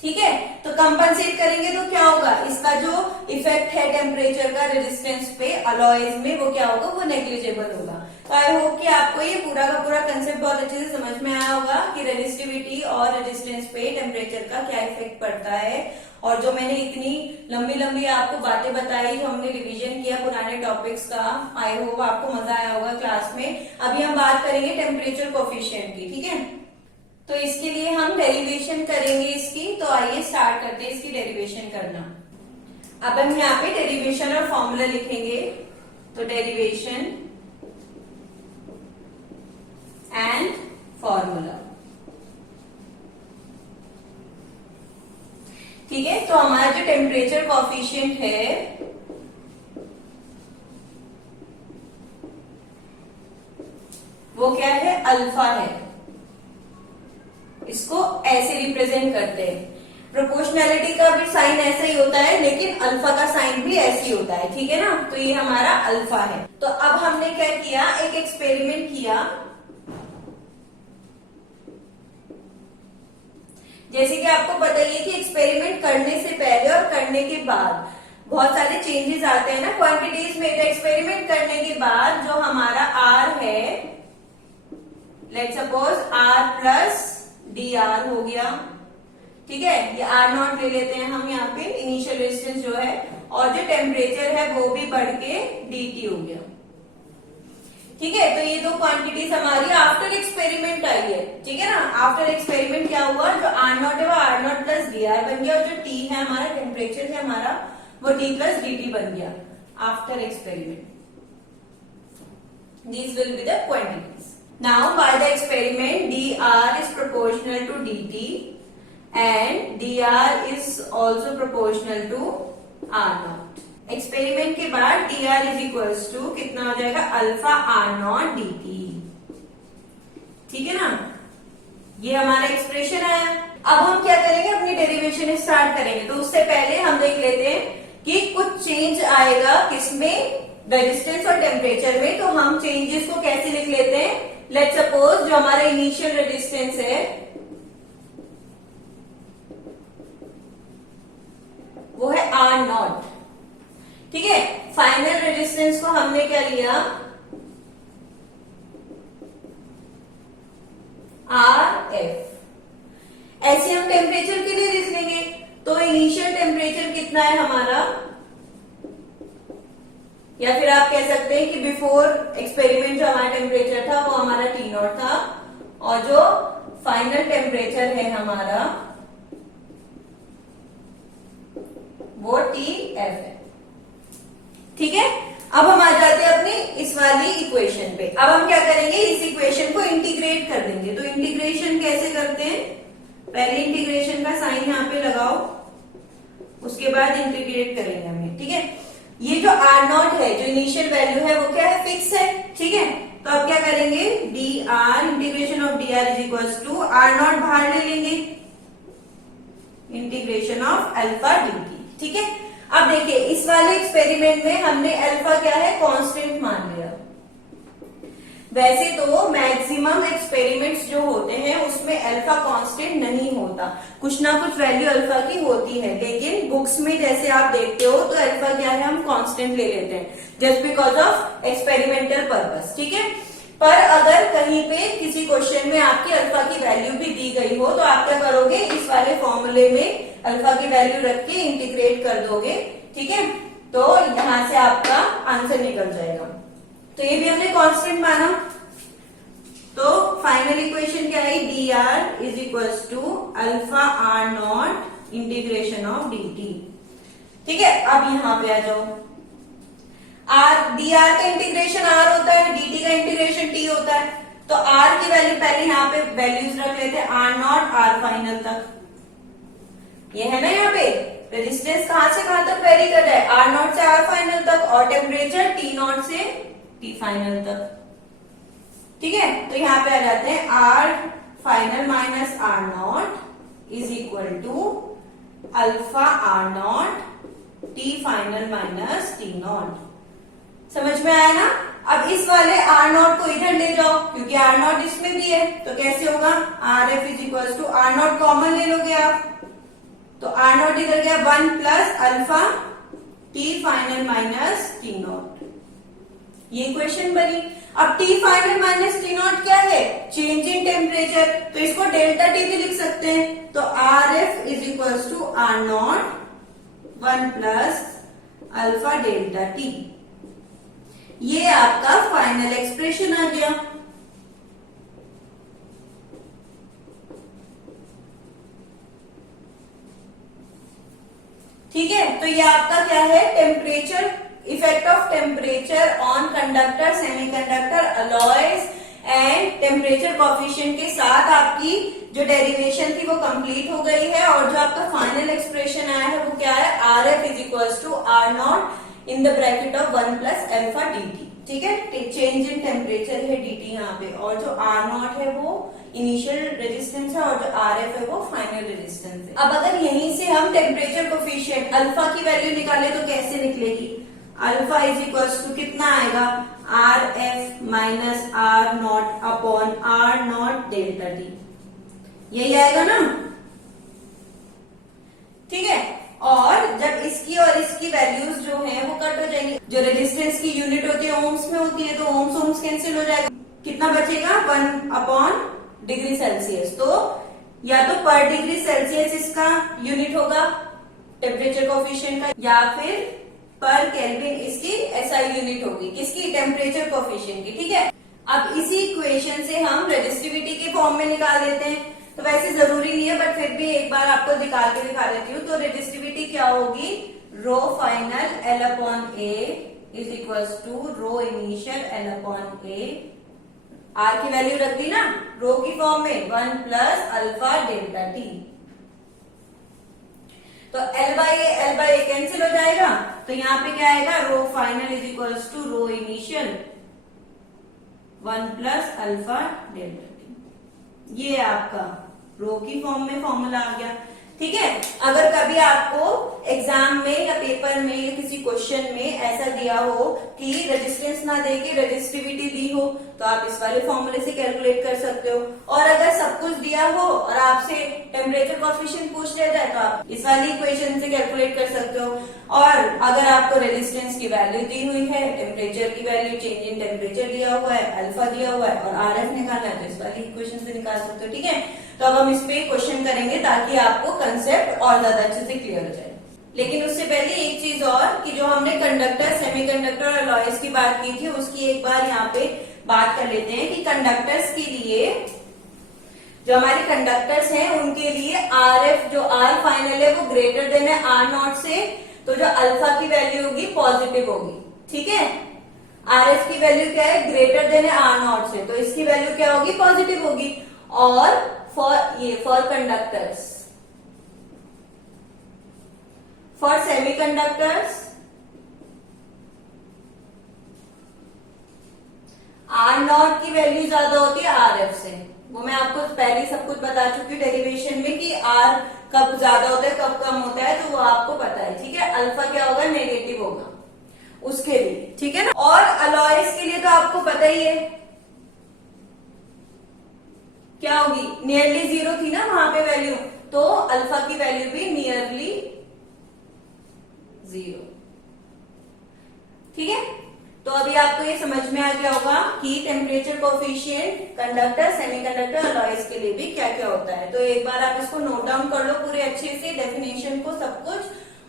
ठीक है। तो कंपनसेट करेंगे तो क्या होगा, इसका जो इफेक्ट है टेम्परेचर का रेजिस्टेंस पे अलॉयज में वो क्या होगा, वो नेग्लिजिबल होगा। तो आई होप कि आपको ये पूरा का पूरा कंसेप्ट बहुत अच्छे से समझ में आया होगा कि रेजिस्टिविटी और रेजिस्टेंस पे टेम्परेचर का क्या इफेक्ट पड़ता है। और जो मैंने इतनी लंबी लंबी आपको बातें बताई, जो हमने रिवीजन किया पुराने टॉपिक्स का, आई होप आपको मजा आया होगा क्लास में। अभी हम बात करेंगे टेम्परेचर कोफिशिएंट की, ठीक है। तो इसके लिए हम डेरिवेशन करेंगे इसकी। तो आइए स्टार्ट करते हैं इसकी डेरिवेशन करना। अब हम यहाँ पे डेरिवेशन और फॉर्मूला लिखेंगे। तो डेरिवेशन एंड फॉर्मूला, ठीक है। तो हमारा जो टेम्परेचर कोफिशिएंट है वो क्या है, अल्फा है। इसको ऐसे रिप्रेजेंट करते हैं। प्रोपोर्शनैलिटी का भी साइन ऐसा ही होता है, लेकिन अल्फा का साइन भी ऐसे ही होता है, ठीक है ना। तो ये हमारा अल्फा है। तो अब हमने क्या किया, एक एक्सपेरिमेंट किया। जैसे कि आपको बताइए कि एक्सपेरिमेंट करने से पहले और करने के बाद बहुत सारे चेंजेस आते हैं ना क्वांटिटीज में। तो एक्सपेरिमेंट करने के बाद जो हमारा आर है, let's suppose R plus d R हो गया, ठीक है। ये आर नॉट ले लेते हैं हम यहाँ पे, इनिशियल रेजिस्टेंस जो है, और जो टेम्परेचर है वो भी बढ़ के dt हो गया, ठीक है। तो ये दो क्वांटिटीज हमारी आफ्टर एक्सपेरिमेंट आई है, ठीक है ना। आफ्टर एक्सपेरिमेंट क्या हुआ, जो आर नॉट है वो R naught plus d R बन गया, और जो टी है हमारा, टेम्परेचर है हमारा, वो टी प्लस डी टी बन गया after experiment. These will be the quantities. Now by the experiment dr is proportional to dt and dr is also proportional to r naught. Experiment के बाद dr is equals to कितना हो जाएगा, alpha r naught dt, ठीक है ना। ये हमारा एक्सप्रेशन आया। अब हम क्या करेंगे, अपनी डेरिवेशन स्टार्ट करेंगे। तो उससे पहले हम देख लेते हैं कि कुछ चेंज आएगा किसमें, रेजिस्टेंस और टेम्परेचर में। तो हम चेंजेस को कैसे लिख लेते हैं। लेट्स सपोज जो हमारा इनिशियल रेजिस्टेंस है वो है आर नॉट, ठीक है। फाइनल रेजिस्टेंस को हमने क्या लिया, आर एफ। ऐसे हम टेम्परेचर के लिए लिख लेंगे। तो इनिशियल टेम्परेचर कितना है हमारा, या फिर आप कह सकते हैं कि बिफोर एक्सपेरिमेंट जो हमारा टेम्परेचर था वो हमारा टी नॉट था, और जो फाइनल टेम्परेचर है हमारा वो टी एफ है, ठीक है। अब हम आ जाते हैं अपनी इस वाली इक्वेशन पे। अब हम क्या करेंगे, इस इक्वेशन को इंटीग्रेट कर देंगे। तो इंटीग्रेशन कैसे करते हैं, पहले इंटीग्रेशन का साइन यहाँ पे लगाओ, उसके बाद इंटीग्रेट करेंगे हमें, ठीक है। ये जो आर नॉट है, जो इनिशियल वैल्यू है, वो क्या है, फिक्स है, ठीक है। तो अब क्या करेंगे, d R integration of d R is equal to R naught बाहर ले लेंगे, integration of alpha d T, ठीक है। अब देखिए इस वाले एक्सपेरिमेंट में हमने अल्फा क्या है, कांस्टेंट मान लिया। वैसे तो मैक्सिमम एक्सपेरिमेंट्स जो होते हैं उसमें अल्फा कांस्टेंट नहीं होता, कुछ ना कुछ वैल्यू अल्फा की होती है, लेकिन बुक्स में जैसे आप देखते हो तो अल्फा क्या है, हम कांस्टेंट ले लेते हैं just because of experimental purpose, ठीक है। पर अगर कहीं पे किसी क्वेश्चन में आपकी अल्फा की वैल्यू भी दी गई हो तो आप क्या करोगे, इस वाले फॉर्मूले में अल्फा की वैल्यू रख के इंटीग्रेट कर दोगे, ठीक है। तो यहां से आपका आंसर निकल जाएगा। तो ये भी हमने कांस्टेंट माना। तो फाइनल इक्वेशन क्या है, D R is equals to alpha R nought integration of D T, ठीक है। अब यहां पे आ जाओ, आर डी आर का इंटीग्रेशन आर होता है, डी टी का इंटीग्रेशन टी होता है। तो आर की वैल्यू पहले यहाँ पे वैल्यूज रख लेते हैं, आर नॉट आर फाइनल तक, ये है ना। यहाँ पे रेजिस्टेंस कहां से कहां तक वेरी कर रहा है, आर नॉट से आर फाइनल तक, और टेम्परेचर टी नॉट से टी फाइनल तक, ठीक है। तो यहाँ पे आ जाते हैं, R final minus R naught is equal to alpha R naught T final minus T naught. समझ में आया ना। अब इस वाले आर नॉट को इधर ले जाओ, क्योंकि आर नॉट इसमें भी है, तो कैसे होगा, R f is equal to R naught common ले लोगे आप, तो आर नॉट इधर गया 1 plus alpha T final minus T naught, ये इक्वेशन बनी। अब T final minus T naught क्या है, चेंज इन टेम्परेचर, तो इसको डेल्टा टी भी लिख सकते हैं। तो R f is equal to R naught 1 plus alpha delta T, ये आपका फाइनल एक्सप्रेशन आ गया। ठीक है, तो ये आपका क्या है, temperature, effect of temperature on conductor, semiconductor, alloys and temperature coefficient के साथ आपकी जो डेरिवेशन थी वो कंप्लीट हो गई है। और जो आपका फाइनल एक्सप्रेशन आया है वो क्या है, R f is equal to R naught in the bracket of 1 plus alpha d T. ठीक है, चेंज इन टेम्परेचर है dt यहाँ पे, और जो आर नॉट है वो इनिशियल रेजिस्टेंस है, और जो आर एफ है वो फाइनल रेजिस्टेंस। रेजिस्टेंस है। अब अगर यहीं से हम टेम्परेचर कोफिशिएंट अल्फा की वैल्यू निकाले तो कैसे निकलेगी? अल्फा इज इक्वल टू कितना आएगा? R f minus R naught upon R naught delta T, यही आएगा ना? ठीक है। और जब इसकी और इसकी वैल्यूज जो है वो कट हो जाएंगी, जो रेजिस्टेंस की यूनिट होती है ओम्स में होती है, तो ओम्स ओम्स कैंसिल हो जाएगा। कितना बचेगा? 1 अपॉन डिग्री सेल्सियस। तो या तो पर डिग्री सेल्सियस इसका यूनिट होगा टेम्परेचर कोफिशिएंट का, या फिर पर केल्विन इसकी एसआई यूनिट होगी। किसकी? टेम्परेचर कोफिशिएंट की। ठीक है। अब इसी इक्वेशन से हम रेजिस्टिविटी के फॉर्म में निकाल लेते हैं। तो वैसे जरूरी नहीं है, बट फिर भी एक बार आपको निकाल के दिखा देती हूँ। तो रेजिस्टिविटी क्या होगी? Rho final L upon A is equal to rho initial L upon A. R की वैल्यू रख दी ना रो की फॉर्म में, 1 प्लस अल्फा डेल्टा टी। तो एल बाई ए कैंसिल हो जाएगा, तो यहाँ पे क्या आएगा? Rho final is equal to rho initial 1 plus alpha delta T. ये आपका रो की फॉर्म में फॉर्मूला आ गया। ठीक है। अगर कभी आपको एग्जाम में या पेपर में या किसी क्वेश्चन में ऐसा दिया हो कि रेजिस्टेंस ना दे के रेजिस्टिविटी दी हो, तो आप इस वाले फॉर्मूले से कैलकुलेट कर सकते हो। और अगर सब कुछ दिया हो और आपसे टेम्परेचर कोफिशिएंट पूछ लिया जाए, तो आप इस वाली इक्वेशन से कैलकुलेट कर सकते हो। और अगर आपको रेजिस्टेंस की वैल्यू दी हुई है, टेम्परेचर की वैल्यू, चेंज इन टेम्परेचर दिया हुआ है, अल्फा दिया हुआ है और आर एफ निकालना है, तो इस वाली इक्वेशन से निकाल सकते हो। ठीक है। तो अब हम इस पे क्वेश्चन करेंगे ताकि आपको कंसेप्ट और ज्यादा अच्छे से क्लियर हो जाए। लेकिन उससे पहले एक चीज और, कि जो हमने कंडक्टर, सेमीकंडक्टर और अलॉयज की बात की थी, उसकी एक बार यहाँ पे बात कर लेते हैं कि कंडक्टर्स के लिए, जो हमारे कंडक्टर्स हैं उनके लिए आर एफ, जो आर फाइनल है वो ग्रेटर देन है आर नॉट से, तो जो अल्फा की वैल्यू होगी पॉजिटिव होगी। ठीक है। आर एफ की वैल्यू क्या है? ग्रेटर देन है आर नॉट से, तो इसकी वैल्यू क्या होगी? पॉजिटिव होगी। और for conductors, for semiconductors R naught की वैल्यू ज्यादा होती है आर एफ से। वो मैं आपको पहले सब कुछ बता चुकी हूँ डेरिवेशन में कि आर कब ज्यादा होता है कब कम होता है, तो वो आपको पता है। ठीक है। अल्फा क्या होगा? नेगेटिव होगा उसके लिए। ठीक है ना। और अलॉयज के लिए तो आपको पता ही है क्या होगी? नियरली जीरो थी ना वहां पे वैल्यू, तो अल्फा की वैल्यू भी नियरली जीरो। ठीक है। तो अभी आपको ये समझ में आ गया होगा कि temperature coefficient conductor, semiconductor, alloys के लिए भी क्या क्या होता है। तो एक बार आप इसको नोट डाउन कर लो पूरे अच्छे से, डेफिनेशन को, सब कुछ।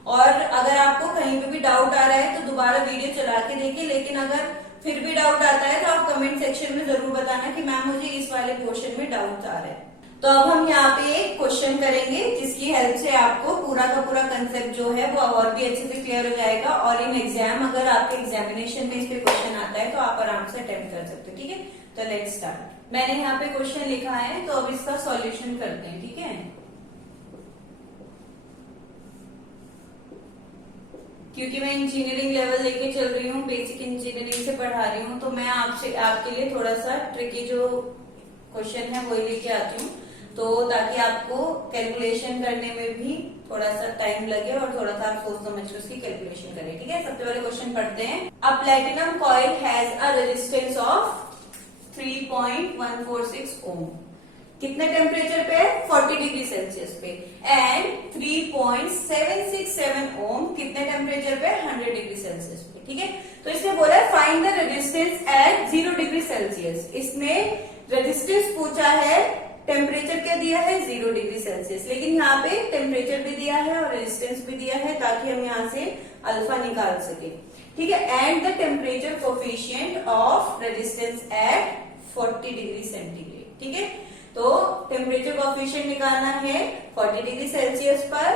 और अगर आपको कहीं पे भी डाउट आ रहा है तो दोबारा वीडियो चला के देखिए। लेकिन अगर फिर भी डाउट आता है तो आप कमेंट सेक्शन में जरूर बताना कि मैम मुझे इस वाले पोर्शन में डाउट आ रहा है। तो अब हम यहाँ पे एक क्वेश्चन करेंगे जिसकी हेल्प से आपको पूरा का पूरा कंसेप्ट जो है वो और भी अच्छे से क्लियर हो जाएगा। और इन एग्जाम, अगर आपके एग्जामिनेशन में इस पे क्वेश्चन आता है तो आप आराम से अटेम्प्ट कर सकते हो। ठीक है। तो लेट्स स्टार्ट। मैंने यहाँ पे क्वेश्चन लिखा है, तो अब इसका सॉल्यूशन करते हैं। ठीक है। क्योंकि मैं इंजीनियरिंग लेवल लेके चल रही हूँ, बेसिक इंजीनियरिंग से पढ़ा रही हूँ, तो मैं आपके लिए थोड़ा सा ट्रिकी जो क्वेश्चन है वही लेके आती हूँ, तो ताकि आपको कैलकुलेशन करने में भी थोड़ा सा टाइम लगे और थोड़ा सा आप सोच समझ के उसकी कैलकुलेशन करें। ठीक है। सबसे पहले क्वेश्चन पढ़ते हैं। A platinum coil has a resistance of 3.146 ohm. कितने टेम्परेचर पे? 40 डिग्री सेल्सियस पे। एंड 3.767 ओम कितने टेम्परेचर पे? 100 डिग्री सेल्सियस पे। ठीक है। तो इसने बोला है find the resistance at 0 degree Celsius. इसने रेजिस्टेंस पूछा है, टेम्परेचर क्या दिया है? 0 डिग्री सेल्सियस। लेकिन यहाँ पे टेम्परेचर भी दिया है और रेजिस्टेंस भी दिया है ताकि हम यहाँ से अल्फा निकाल सके। ठीक है। And the temperature coefficient of resistance at 40 degree centigrade. ठीक है। तो टेम्परेचर कोफिशिएंट निकालना है 40 डिग्री सेल्सियस पर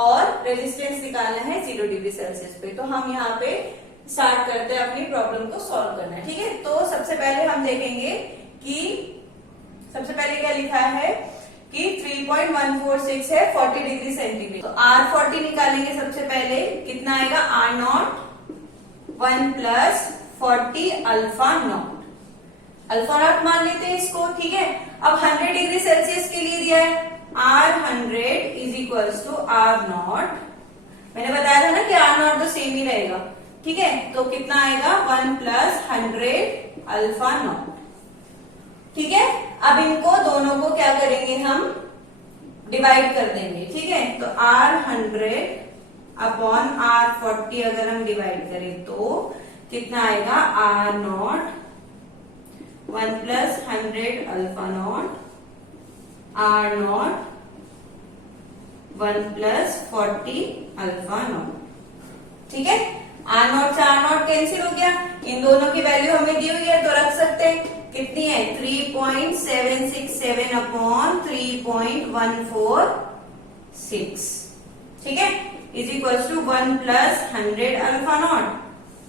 और रेजिस्टेंस निकालना है 0 डिग्री सेल्सियस पे। तो हम यहाँ पे स्टार्ट करते हैं अपनी प्रॉब्लम को सॉल्व करना। ठीक है। तो सबसे पहले हम देखेंगे कि सबसे पहले क्या लिखा है कि 3.146 है 40 डिग्री सेंटीग्रेड। तो R40 निकालेंगे सबसे पहले। कितना आएगा? R0 1 plus 40 alpha not. Alpha not मान लेते हैं इसको। ठीक है। अब 100 डिग्री सेल्सियस के लिए दिया है R100 is equals to R0। मैंने बताया था ना कि R0 तो सेम ही रहेगा, ठीक है। तो कितना आएगा 1 प्लस 100 अल्फा नॉट, ठीक है। अब इनको दोनों को क्या करेंगे, हम डिवाइड कर देंगे, ठीक है। तो R100 अपॉन R40 अगर हम डिवाइड करें तो कितना आएगा R0 1 plus 100 alpha not R0 1 plus 40 alpha not, ठीक है। R0 से R0 कैंसिल हो गया, इन दोनों की वैल्यू हमें दी हुई है तो रख सकते हैं। कितनी है 3.767 अपॉन 3.146, ठीक है, is equals to 1 plus 100 alpha naught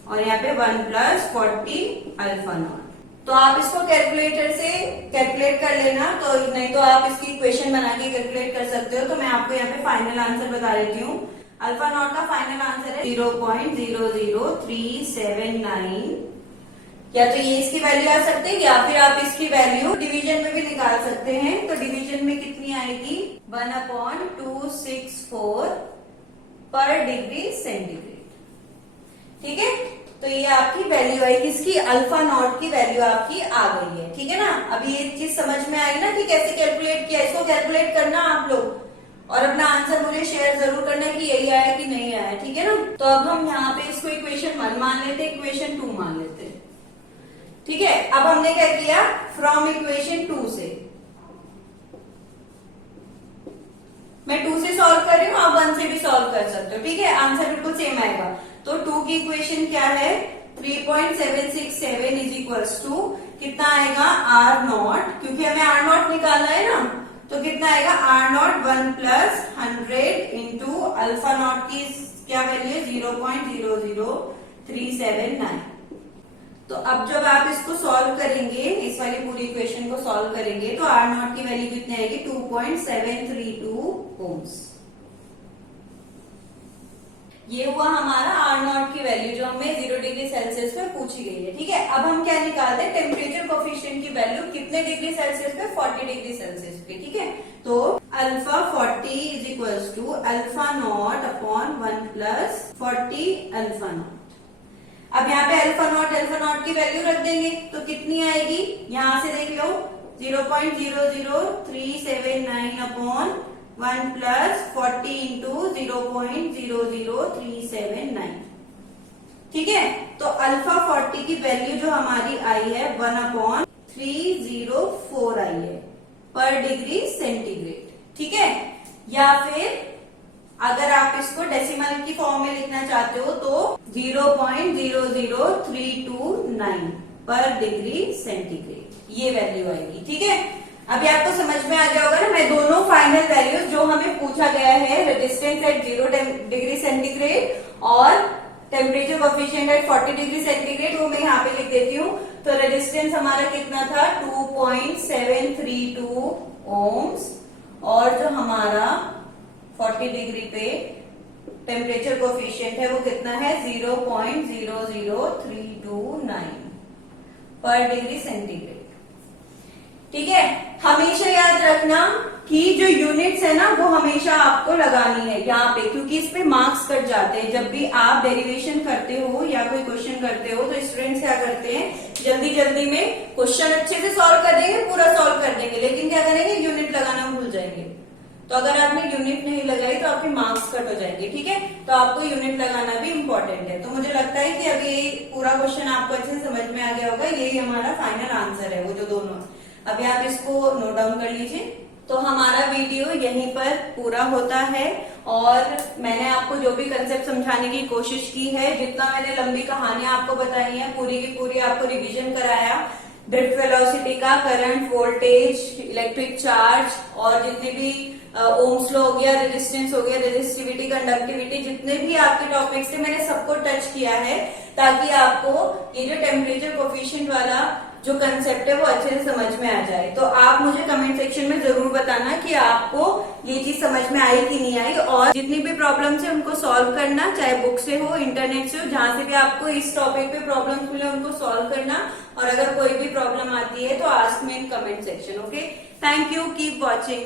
और यहाँ पे 1 प्लस 40 अल्फा नॉट। तो आप इसको कैलकुलेटर से कैलकुलेट कर लेना, तो नहीं तो आप इसकी इक्वेशन बना के कैलकुलेट कर सकते हो। तो मैं आपको यहाँ पे फाइनल आंसर बता देती हूँ। अल्फा नॉट का फाइनल आंसर है 0.00379। या तो ये इसकी वैल्यू आ सकती है या फिर आप इसकी वैल्यू डिवीजन में भी निकाल सकते हैं। तो डिवीजन में कितनी आएगी 1/264 पर डिग्री सेंटीग्रेड, ठीक है। तो ये आपकी वैल्यू आई, किसकी, अल्फा नॉट की वैल्यू आपकी आ गई है, ठीक है ना। अभी ये चीज समझ में आई ना कि कैसे कैलकुलेट किया। इसको कैलकुलेट करना आप लोग और अपना आंसर मुझे शेयर जरूर करना कि यही आया कि नहीं आया, ठीक है ना। तो अब हम यहाँ पे इसको इक्वेशन 1 मान लेते, इक्वेशन 2 मान लेते, ठीक है। अब हमने क्या किया, फ्रॉम इक्वेशन 2 से, मैं 2 से सॉल्व कर रही हूँ, आप 1 से भी सॉल्व कर सकते हो, ठीक है। आंसर बिल्कुल सेम आएगा। तो 2 की इक्वेशन क्या है 3.767 इज इक्वल्स टू कितना आएगा R0, क्योंकि हमें R0 निकालना है ना। तो कितना आएगा R0 1 plus 100 into alpha not की क्या वैल्यू है 0.00379। तो अब जब आप इसको सॉल्व करेंगे, इस वाली पूरी इक्वेशन को सॉल्व करेंगे, तो R0 की वैल्यू कितनी आएगी 2.732 ओम्स। ये हुआ हमारा R0 की वैल्यू जो हमें 0 डिग्री सेल्सियस पे पूछी गई है, ठीक है। अब हम क्या निकालते हैं, टेम्परेचर कोफिशिएंट की वैल्यू कितने डिग्री सेल्सियस पे, 40 डिग्री सेल्सियस पे, ठीक है। तो alpha 40 is equals to alpha naught upon 1 plus 40 alpha naught. अब यहाँ पे अल्फा नॉट की वैल्यू रख देंगे तो कितनी आएगी, यहां से देख लो 0.00379 अपॉन 1 प्लस 40 इंटू 0.00379, ठीक है। तो अल्फा 40 की वैल्यू जो हमारी आई है 1/304 आई है पर डिग्री सेंटीग्रेड, ठीक है। या फिर अगर आप इसको डेसिमल की फॉर्म में लिखना चाहते हो तो 0.00329 पर डिग्री सेंटीग्रेड ये वैल्यू आएगी, ठीक है। अभी आपको समझ में आ गया होगा ना, मैं दोनों फाइनल वैल्यूज जो हमें पूछा गया है, रेजिस्टेंस एट 0 डिग्री सेंटीग्रेड और temperature coefficient at 40 degree centigrade, वो मैं यहाँ पे लिख देती हूँ। तो रेजिस्टेंस हमारा कितना था 2.732 ओम्स और जो हमारा 40 डिग्री पे टेम्परेचर कोफिशिएंट है वो कितना है 0.00329 पर डिग्री सेंटीग्रेड, ठीक है। हमेशा याद रखना कि जो यूनिट्स है ना वो हमेशा आपको लगानी है यहाँ पे, क्योंकि इस पे मार्क्स कट जाते हैं। जब भी आप डेरिवेशन करते हो या कोई क्वेश्चन करते हो तो स्टूडेंट्स क्या करते हैं, जल्दी जल्दी में क्वेश्चन अच्छे से सॉल्व कर देंगे, पूरा सॉल्व कर देंगे, लेकिन क्या करेंगे यूनिट लगाना भूल जाएंगे। तो अगर आपने यूनिट नहीं लगाई तो आपके मार्क्स कट हो जाएंगे, ठीक है। तो आपको यूनिट लगाना भी इम्पोर्टेंट है। तो मुझे लगता है कि अभी पूरा क्वेश्चन आपको अच्छे से समझ में आ गया होगा। यही हमारा फाइनल आंसर है, वो जो दोनों। अभी आप इसको नोट डाउन कर लीजिए। तो हमारा वीडियो यहीं पर पूरा होता है और मैंने आपको जो भी कंसेप्ट समझाने की कोशिश की है, जितना मैंने लंबी कहानियां आपको बताई हैं, पूरी की पूरी आपको रिवीजन कराया। ड्रिफ्ट वेलोसिटी का, करंट, वोल्टेज, इलेक्ट्रिक चार्ज और जितने भी ओम्स लॉ हो गया, रेजिस्टेंस हो गया, रेजिस्टिविटी, कंडक्टिविटी, जितने भी आपके टॉपिक्स थे मैंने सबको टच किया है, ताकि आपको ये जो टेम्परेचर कोफिशिएंट वाला जो कंसेप्ट है वो अच्छे से समझ में आ जाए। तो आप मुझे कमेंट सेक्शन में जरूर बताना कि आपको ये चीज समझ में आई कि नहीं आई, और जितनी भी प्रॉब्लम्स है उनको सॉल्व करना, चाहे बुक से हो, इंटरनेट से हो, जहां से भी आपको इस टॉपिक पे प्रॉब्लम्स मिले उनको सॉल्व करना। और अगर कोई भी प्रॉब्लम आती है तो ask me in comment section. Okay, thank you, keep watching.